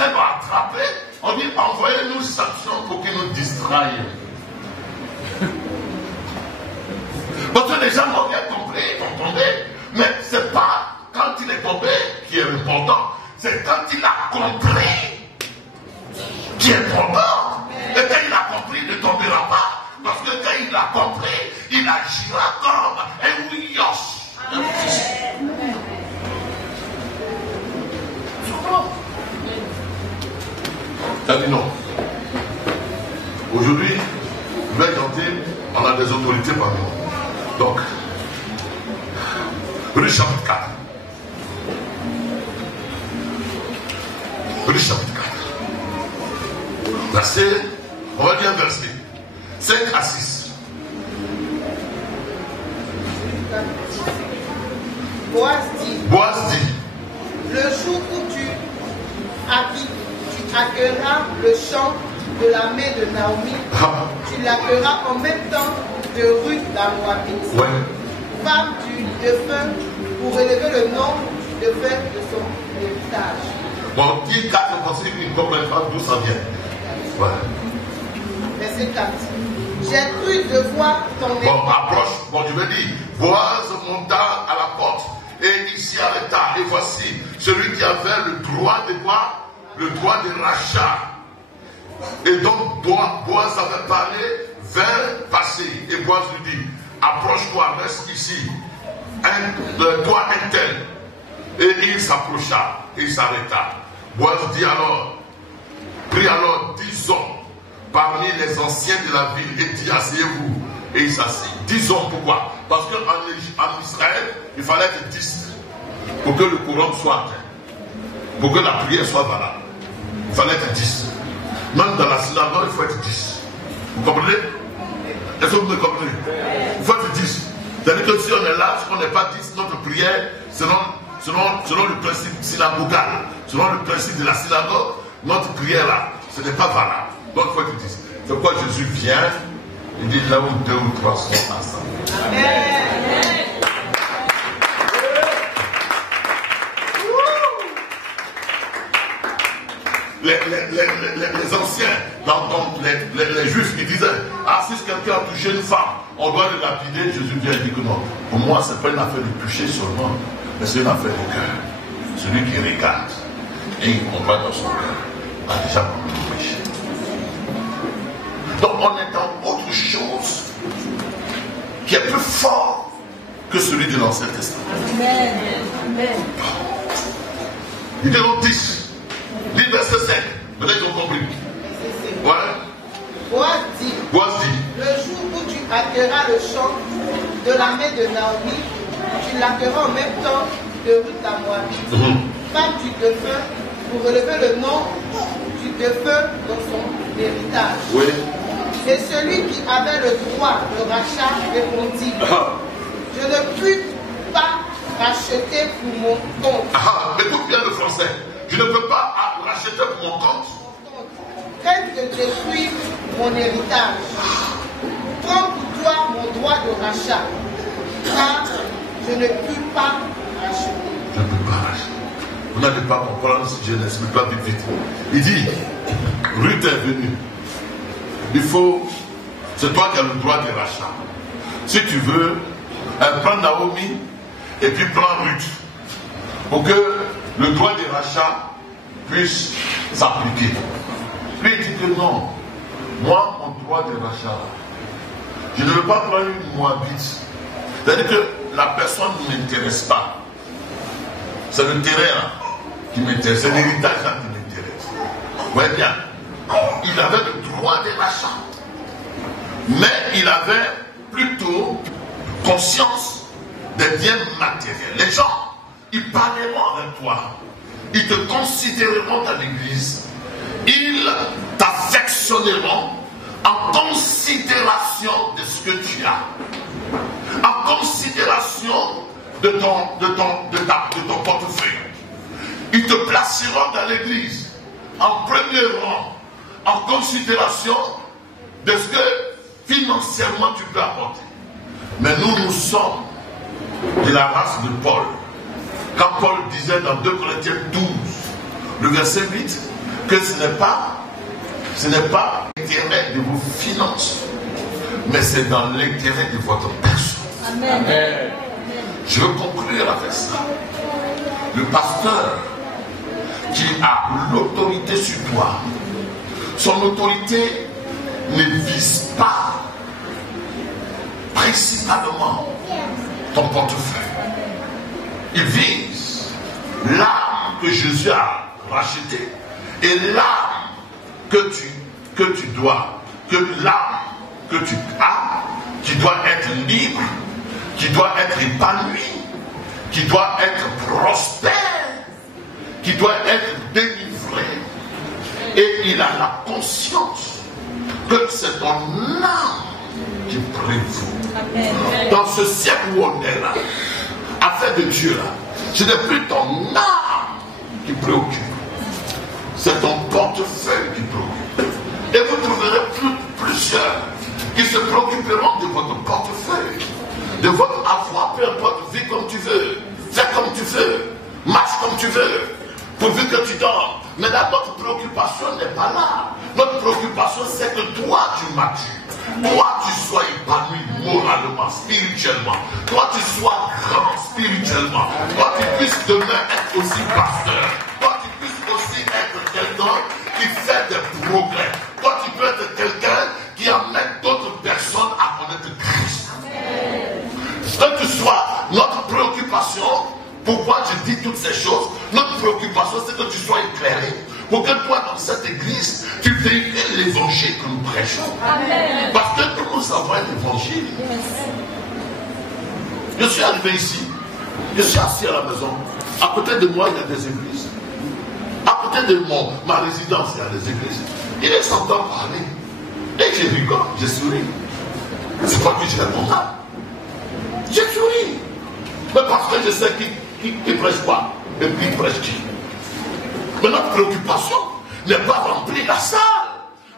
viennent nous attraper, on dit envoyez-nous Samson pour qu'il nous distraille. Parce que les gens ont bien compris, ils ont tombé. Mais ce n'est pas quand il est tombé qui est important, c'est quand il a compris qui est important. Et quand il a compris, il ne tombera pas. Parce que quand il a compris, il agira comme un Williams. Ça dit non. Aujourd'hui, je vais tenter, on a des autorités parmi nous. Donc, Rue chapitre 4. Rue chapitre 4. Verset, on va dire verset 5 à 6. Boaz dit, le jour où tu accueilleras le chant de la main de Naomi, tu l'accueilleras en même temps de Ruth la Moabite, femme du défunt, pour élever le nom de fait de son héritage. Bon, qui 4 parce qu'il ne comprend pas d'où ça vient. Ouais. Verset 4. J'ai cru devoir tomber. Bon, approche. Bon, je veux dire, Boaz monta à la porte et il s'y arrêta. Et voici celui qui avait le droit de quoi? Le droit de rachat. Et donc, Boaz avait parlé vers passé. Et Boaz lui dit, approche-toi, reste ici. Toi un tel. Et il s'approcha et il s'arrêta. Boaz dit alors, prit alors 10 hommes parmi les anciens de la ville et dit, asseyez-vous. Et il s'assit. 10 hommes, pourquoi? Parce qu'en Israël, il fallait être 10 pour que le courant soit atteint, pour que la prière soit valable. Il fallait être 10. Même dans la synagogue, il faut être 10. Vous comprenez? Est-ce que vous me comprenez? Il faut être 10. C'est-à-dire que si on est là, si on n'est pas 10, notre prière, selon le principe synagogal, selon le principe de la synagogue, notre prière là, ce n'est pas valable. Donc il faut être 10. C'est pourquoi Jésus vient, il dit là où 2 ou 3 sont ensemble. Amen. Les anciens, les juifs qui disaient, ah si quelqu'un a touché une femme, on doit le lapider. Jésus vient et dit que non, pour moi ce n'est pas une affaire de toucher seulement, mais c'est une affaire de cœur. Celui qui regarde et il comprend dans son cœur a déjà commis le péché. Donc on est dans autre chose qui est plus fort que celui de l'Ancien Testament. Amen. Amen. Il dit donc 10. Lis verset 5. Peut-être qu'ils ont compris. Ouais. Boaz dit, le jour où tu accueilleras le chant de la main de Naomi, tu l'accueilleras en même temps de Ruth la Moabite, femme du défunt, pour relever le nom du défunt dans son héritage. Oui. Et celui qui avait le droit de rachat répondit, je ne puis pas racheter pour mon compte. Écoute bien le français. Je ne peux pas racheter pour mon compte. Faites de détruire mon héritage. Prends pour toi mon droit de rachat. Car je ne puis pas racheter. Je ne peux pas racheter. Vous n'allez pas comprendre si je n'explique pas vite. Il dit, Ruth est venue. Il faut, c'est toi qui as le droit de rachat. Si tu veux, prends Naomi et puis prends Ruth. Pour que le droit de rachat puisse s'appliquer. Lui il dit que non, moi mon droit de rachat, je ne veux pas prendre une Moabite. C'est-à-dire que la personne ne m'intéresse pas. C'est le terrain qui m'intéresse, c'est l'héritage qui m'intéresse. Vous voyez bien, il avait le droit de rachat. Mais il avait plutôt conscience des biens matériels. Les gens, ils parleront avec toi. Ils te considéreront dans l'église. Ils t'affectionneront en considération de ce que tu as. En considération de ton portefeuille. Ils te placeront dans l'église en premier rang, en considération de ce que financièrement tu peux apporter. Mais nous sommes de la race de Paul. Quand Paul disait dans 2 Corinthiens 12, le verset 8, que ce n'est pas l'intérêt de vos finances, mais c'est dans l'intérêt de votre personne. Amen. Je veux conclure avec ça. Le pasteur qui a l'autorité sur toi, son autorité ne vise pas principalement ton portefeuille. Il vise l'âme que Jésus a rachetée et l'âme que tu dois, l'âme que tu as, qui doit être libre, qui doit être épanouie, qui doit être prospère, qui doit être délivrée. Et il a la conscience que c'est ton âme qui prévaut. Dans ce siècle où on est là, affaire de Dieu là, ce n'est plus ton âme qui préoccupe, c'est ton portefeuille qui préoccupe. Et vous trouverez plusieurs qui se préoccuperont de votre portefeuille, de votre avoir, peu importe, vis comme tu veux, fais comme tu veux, marche comme tu veux, pourvu que tu dors. Mais là, notre préoccupation n'est pas là. Notre préoccupation, c'est que toi, tu matures. Toi, tu sois épanoui moralement, spirituellement. Toi, tu sois grand spirituellement. Toi, tu puisses demain être aussi pasteur. Toi, tu puisses aussi être quelqu'un qui fait des progrès. Toi, tu peux être quelqu'un qui amène d'autres personnes à connaître Christ. Que tu sois notre préoccupation. Pourquoi je dis toutes ces choses? Notre préoccupation, c'est que tu sois éclairé. Pour que toi, dans cette église, tu véhicules l'évangile que nous prêchons. Amen. Parce que nous avons un évangile. Je suis arrivé ici. Je suis assis à la maison. À côté de moi, il y a des églises. À côté de ma résidence, il y a des églises. Il est s'entend parler. Et je rigole, je souris. C'est pas que je réponds pas. Je souris. Mais parce que je sais qui prêche quoi et puis il prêche qui. Mais notre préoccupation n'est pas remplir la salle.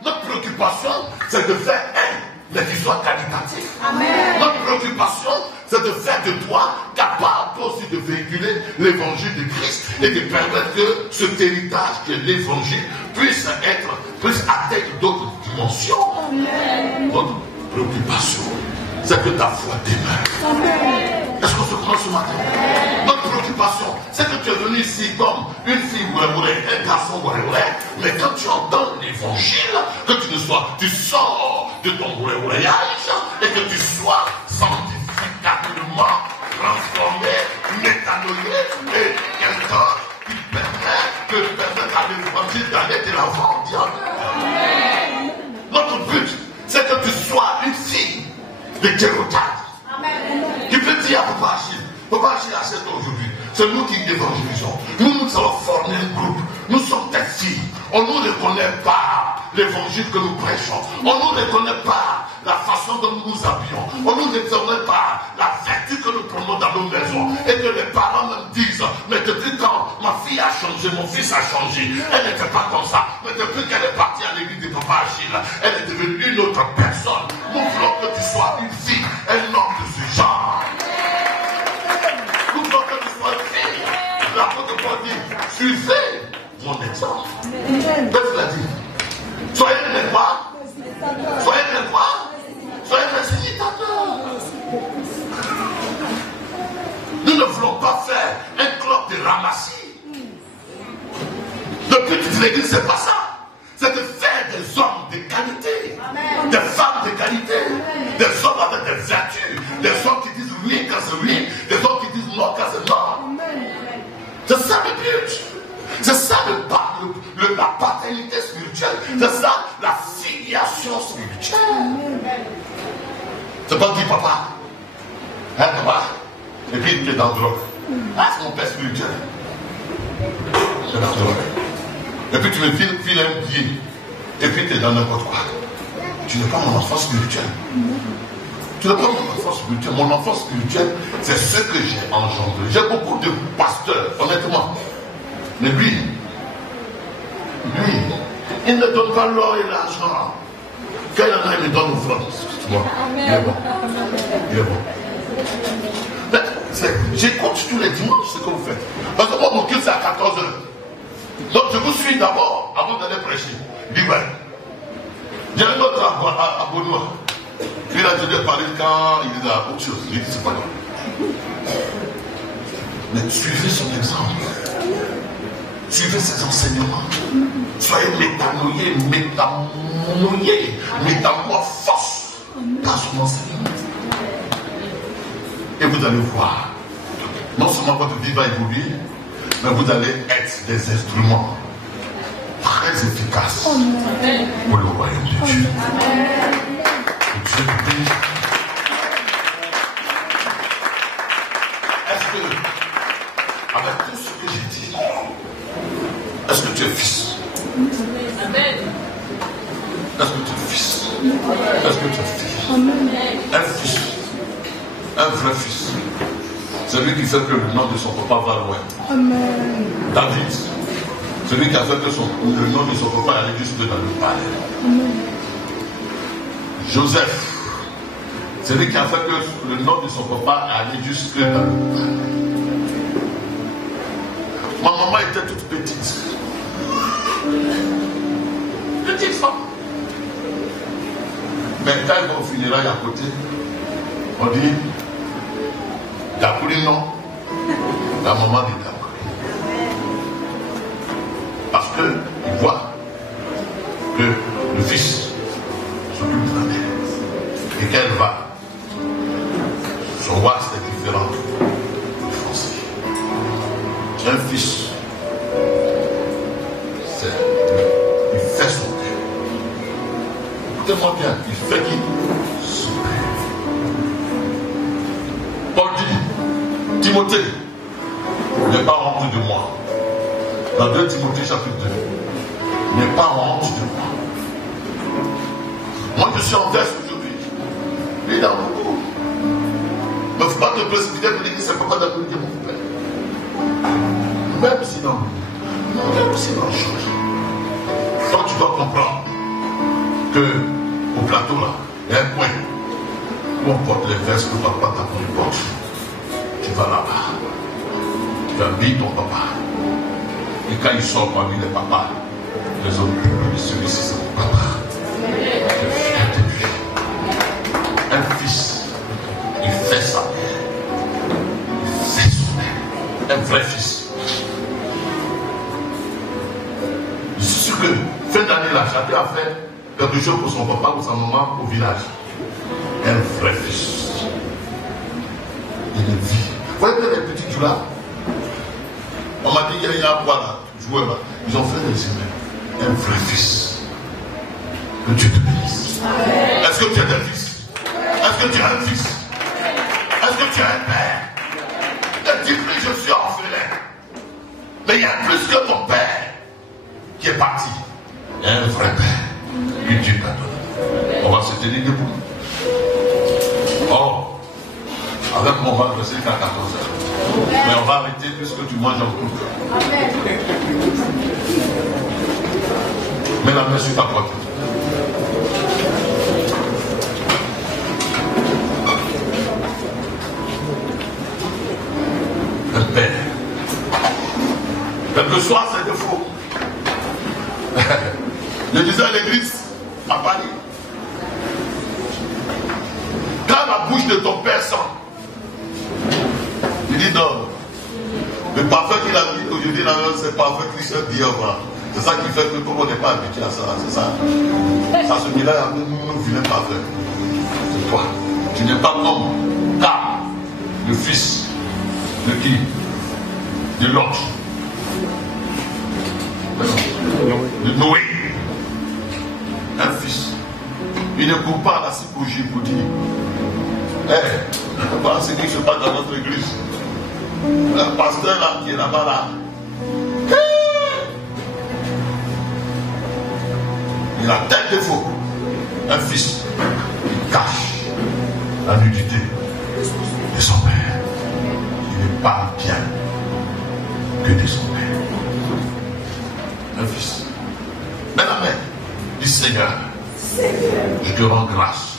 Notre préoccupation, c'est de faire un, mais qui soit qualitatif. Amen. Notre préoccupation, c'est de faire de toi capable aussi de véhiculer l'évangile de Christ et de permettre que cet héritage que l'évangile puisse atteindre d'autres dimensions. Amen. Notre préoccupation, c'est que ta foi demeure. Amen. Est-ce qu'on se prend ce matin? Notre préoccupation, c'est que tu es venu ici comme une fille oué-oué, un garçon oué-oué, mais quand tu entends l'évangile, que tu sors de ton oué-ouéage et que tu sois sanctificativement transformé, métanoïé et quelqu'un qui permet à l'évangile d'aller de l'avant. Notre but, c'est que tu sois une fille de Jérusalem. Qui peut dire à Papa Achille achète aujourd'hui. C'est nous qui évangélisons. Nous allons former un groupe. Nous sommes des filles. On ne nous reconnaît pas l'évangile que nous prêchons. On ne nous reconnaît pas la façon dont nous nous habillons. On ne nous reconnaît pas la vertu que nous prenons dans nos maisons. Et que les parents même disent, mais depuis quand ma fille a changé, mon fils a changé. Elle n'était pas comme ça. Mais depuis qu'elle est partie à l'église de Papa Achille, elle est devenue une autre personne. Nous voulons que tu sois une fille, un homme de ce genre. Nous voulons que tu sois une fille. L'apôtre Paul dit, suivez mon exemple. Qu'est-ce qu'il a dit? Soyez mes quoi? Soyez mes quoi? Soyez mes imitateurs. Nous ne voulons pas faire un club de ramassis. Depuis toute l'église, c'est pas ça. C'est de faire des hommes de qualité, des femmes de qualité, des hommes avec des vertus, des hommes qui disent oui quand c'est oui, des hommes qui disent non quand c'est non. C'est ça le but. C'est ça la paternité spirituelle. C'est ça la filiation spirituelle. C'est pas dire papa. Hein papa? Et puis il est dans la drogue. Ah, c'est mon père spirituel. C'est dans la drogue. Et puis tu me files un billet. Et puis tu es dans n'importe quoi. Tu n'es pas mon enfant spirituel. Tu n'es pas mon enfant spirituel. Mon enfant spirituel, c'est ce que j'ai engendré. J'ai beaucoup de pasteurs, honnêtement. Mais lui, il ne donne pas l'or et l'argent. Quand il y en a, il me donne l'offrande. Il est bon. Il est bon. Mais j'écoute tous les dimanches ce que vous faites. Parce que moi, mon culte, c'est à 14h. Donc je vous suis d'abord, avant d'aller prêcher. Il dit, ouais. Il y a un autre à Benoît. Lui, là, je lui ai parlé quand il est à autre chose. Il dit, c'est pas grave. Mais suivez son exemple. Suivez ses enseignements. Soyez métamorphose dans son enseignement. Et vous allez voir, non seulement votre vie va évoluer, mais vous allez être des instruments très efficaces pour le royaume de Dieu. Dieu te bénisse. Est-ce que, avec tout ce que j'ai dit, est-ce que tu es fils? Amen. Est-ce que tu es fils? Est-ce que tu es fille? Un fils, un vrai fils, celui qui fait que le nom de son papa va loin. Amen. David, celui qui a fait que le nom de son papa allait jusque dans le palais. Amen. Joseph, celui qui a fait que le nom de son papa allait jusque dans le palais. Ma maman était toute petite. Petite femme. Mais quand elle va au funérail à côté, on dit Dakouli non, la maman dit Dakouli. Parce qu'il voit que le fils s'occupe de la mère. Et qu'elle va. Son roi c'est différent du français. Un fils, il fait son père. Écoutez-moi bien, il fait qui? Son père. Paul dit, Timothée, n'aie pas honte de moi. Dans 2 Timothée chapitre 2, n'aie pas honte de moi. Moi je suis en veste aujourd'hui. Mais il a beaucoup. Il ne faut pas te précipiter pour dire que c'est papa d'appeler mon père. Même sinon, change. Toi, tu dois comprendre que au plateau là, il y a un point où on porte les vestes que papa t'a porté. Tu vas là-bas. Tu habilles ton papa. Et quand il sort parmi les papas, les autres, celui-ci c'est mon papa. Un fils, il fait sa mère. Il fait son mère. Un vrai fils. Je suis sûr que fin d'année là, chacun a fait quelque chose pour son papa ou sa maman au village. Un vrai fils. Il vit. Vous voyez les petits du là? On m'a dit qu'il y a un bois là, joueur là. Ils ont fait des humains. Un vrai fils. Que Dieu te bénisse. Est-ce que tu es un fils? Est-ce que tu es un fils? Est-ce que tu es un père? Ne dis plus je suis orphelin. Mais il y a plus que ton père qui est parti. Il y a un vrai père que Dieu t'a donné. On va se tenir debout. Oh, avec mon va rester qu'à 14 heures. Mais on va arrêter puisque tu manges en couple. Mets la main sur ta poitrine. Un père. Quel que soit ses défauts. Je disais à l'église à Paris, quand la bouche de ton père sent, il dit non, le parfum qu'il a mis aujourd'hui, c'est le parfum Christian Dior. C'est ça qui fait que tout le monde n'est pas habitué à ça, c'est ça. Ça se mélange à nous vilain parfum. C'est toi. Tu n'es pas comme car le fils de qui? De l'autre. De Noé. Un fils. Il ne court pas à la psychologie pour dire voilà ce qui se passe dans notre église. Un pasteur là qui est là-bas là. Il a tel défaut. Un fils. Il cache la nudité de son père. Il ne parle bien que de son père. Un fils. Mais la mère dit Seigneur, je te rends grâce.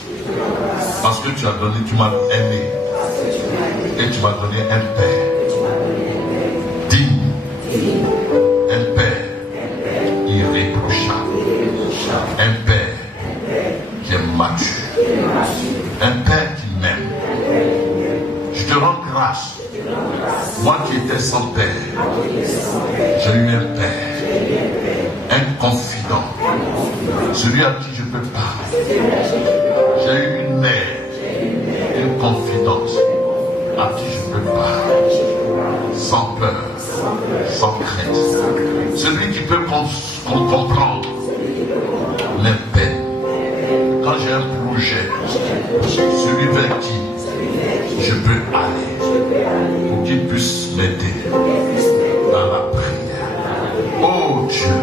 Parce que tu as donné, tu m'as aimé. Et tu m'as donné un père digne. Un père Un père qui est mature. Un père qui m'aime. Je te rends grâce. Moi qui étais sans père, j'ai eu un père, un confident, celui à qui je peux parler. J'ai eu une mère, une confidente à qui je peux parler, sans peur, sans crainte. Celui qui peut comprendre mes peines. Quand j'ai un projet, celui vers qui je peux aller pour qu'il puisse m'aider dans la prière. Oh Dieu,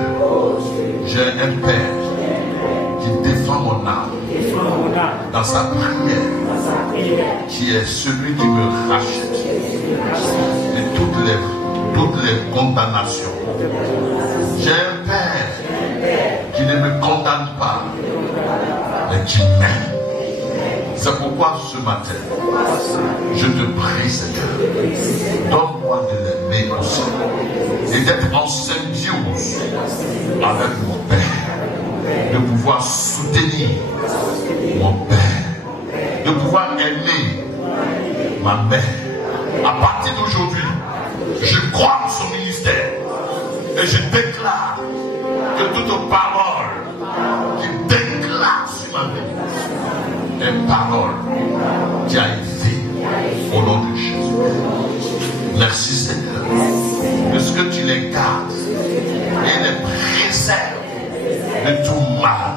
j'ai un Père qui défend mon âme dans sa prière, qui est celui qui me rachète de toutes les condamnations. J'ai un Père qui ne me condamne pas, mais qui m'aime. C'est pourquoi ce matin, je te prie, Seigneur, donne-moi de l'aimer aussi et d'être en symbiose avec mon Père, de pouvoir soutenir mon Père, de pouvoir aimer ma mère. À partir d'aujourd'hui, je crois en son ministère et je déclare que toute parole qui déclare sur ma vie, une parole qui a été au nom de Jésus. Merci Seigneur, parce que tu les gardes et les préserves de tout mal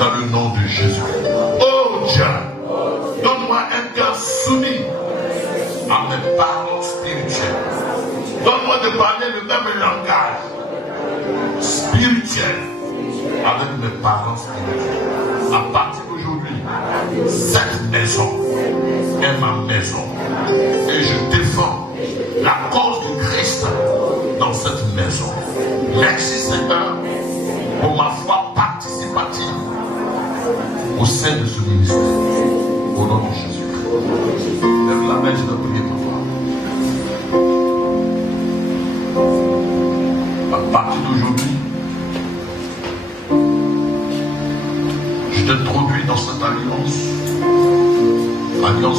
dans le nom de Jésus. Oh Dieu, donne-moi un cœur soumis à mes paroles spirituelles. Donne-moi de parler le même langage spirituel avec mes parents spirituels. À partir d'aujourd'hui, cette maison est ma maison et je défends la cause du Christ dans cette maison. Merci Seigneur pour ma foi participative au sein de ce ministère. Au nom de Jésus. Lève la main, je dois prier pour toi. À partir d'aujourd'hui, je t'introduis dans cette alliance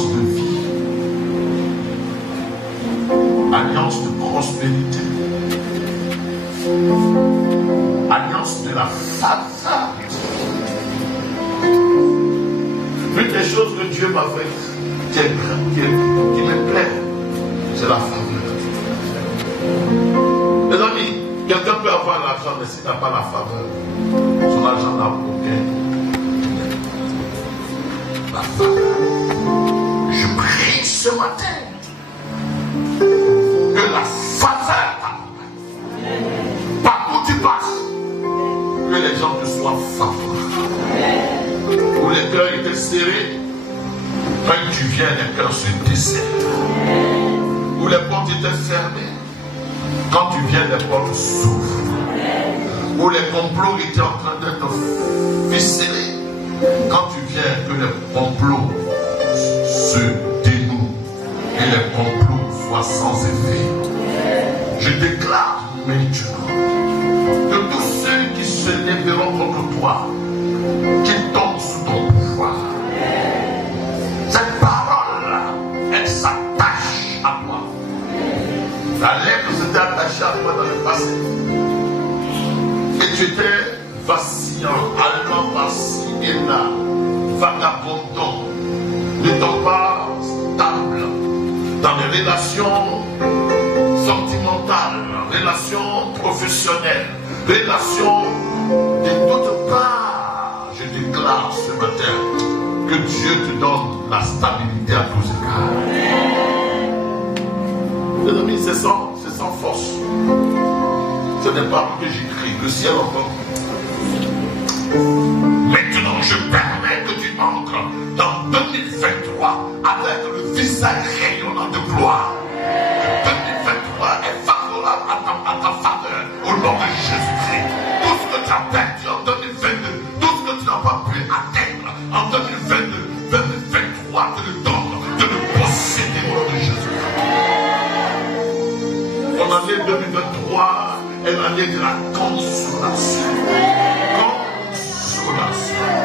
de vie, alliance de prospérité, alliance de la faveur. L'une des choses que Dieu m'a faites, qui me plaît, c'est la faveur. Mes amis, quelqu'un peut avoir l'argent, mais s'il n'a pas la faveur, son argent n'a aucun. La faveur. Je prie ce matin que la faveur t'accompagne. Partout où tu passes, que les gens te soient favorables. Où les cœurs étaient serrés, quand tu viens, les cœurs se desserrent. Où les portes étaient fermées, quand tu viens, les portes s'ouvrent. Où les complots étaient en train d'être ficelés, quand tu viens, que les complots se dénouent et les complots soient sans effet. Je déclare maintenant que tous ceux qui se lèveront contre toi, qu'ils tombent sous ton pouvoir. Cette parole-là, elle s'attache à moi. La lettre s'était attachée à toi dans le passé. Et tu étais vacillant, allant par-ci et là, vagabondant, n'étant pas stable dans les relations sentimentales, relations professionnelles, relations de toutes parts. Je déclare ce matin que Dieu te donne la stabilité à tous égards. Les amis, c'est sans force. Ce n'est pas que j'écris, le ciel entend. Maintenant, je permets que tu entres dans 2023 avec le visage rayonnant de gloire. 2023 est favorable à ta faveur au nom de Jésus-Christ. Tout ce que tu as perdu en 2022, tout ce que tu n'as pas pu atteindre en 2022, 2023 te le donne de le posséder au nom de Jésus-Christ. Ton année 2023 est l'année de la consolation. Consolation.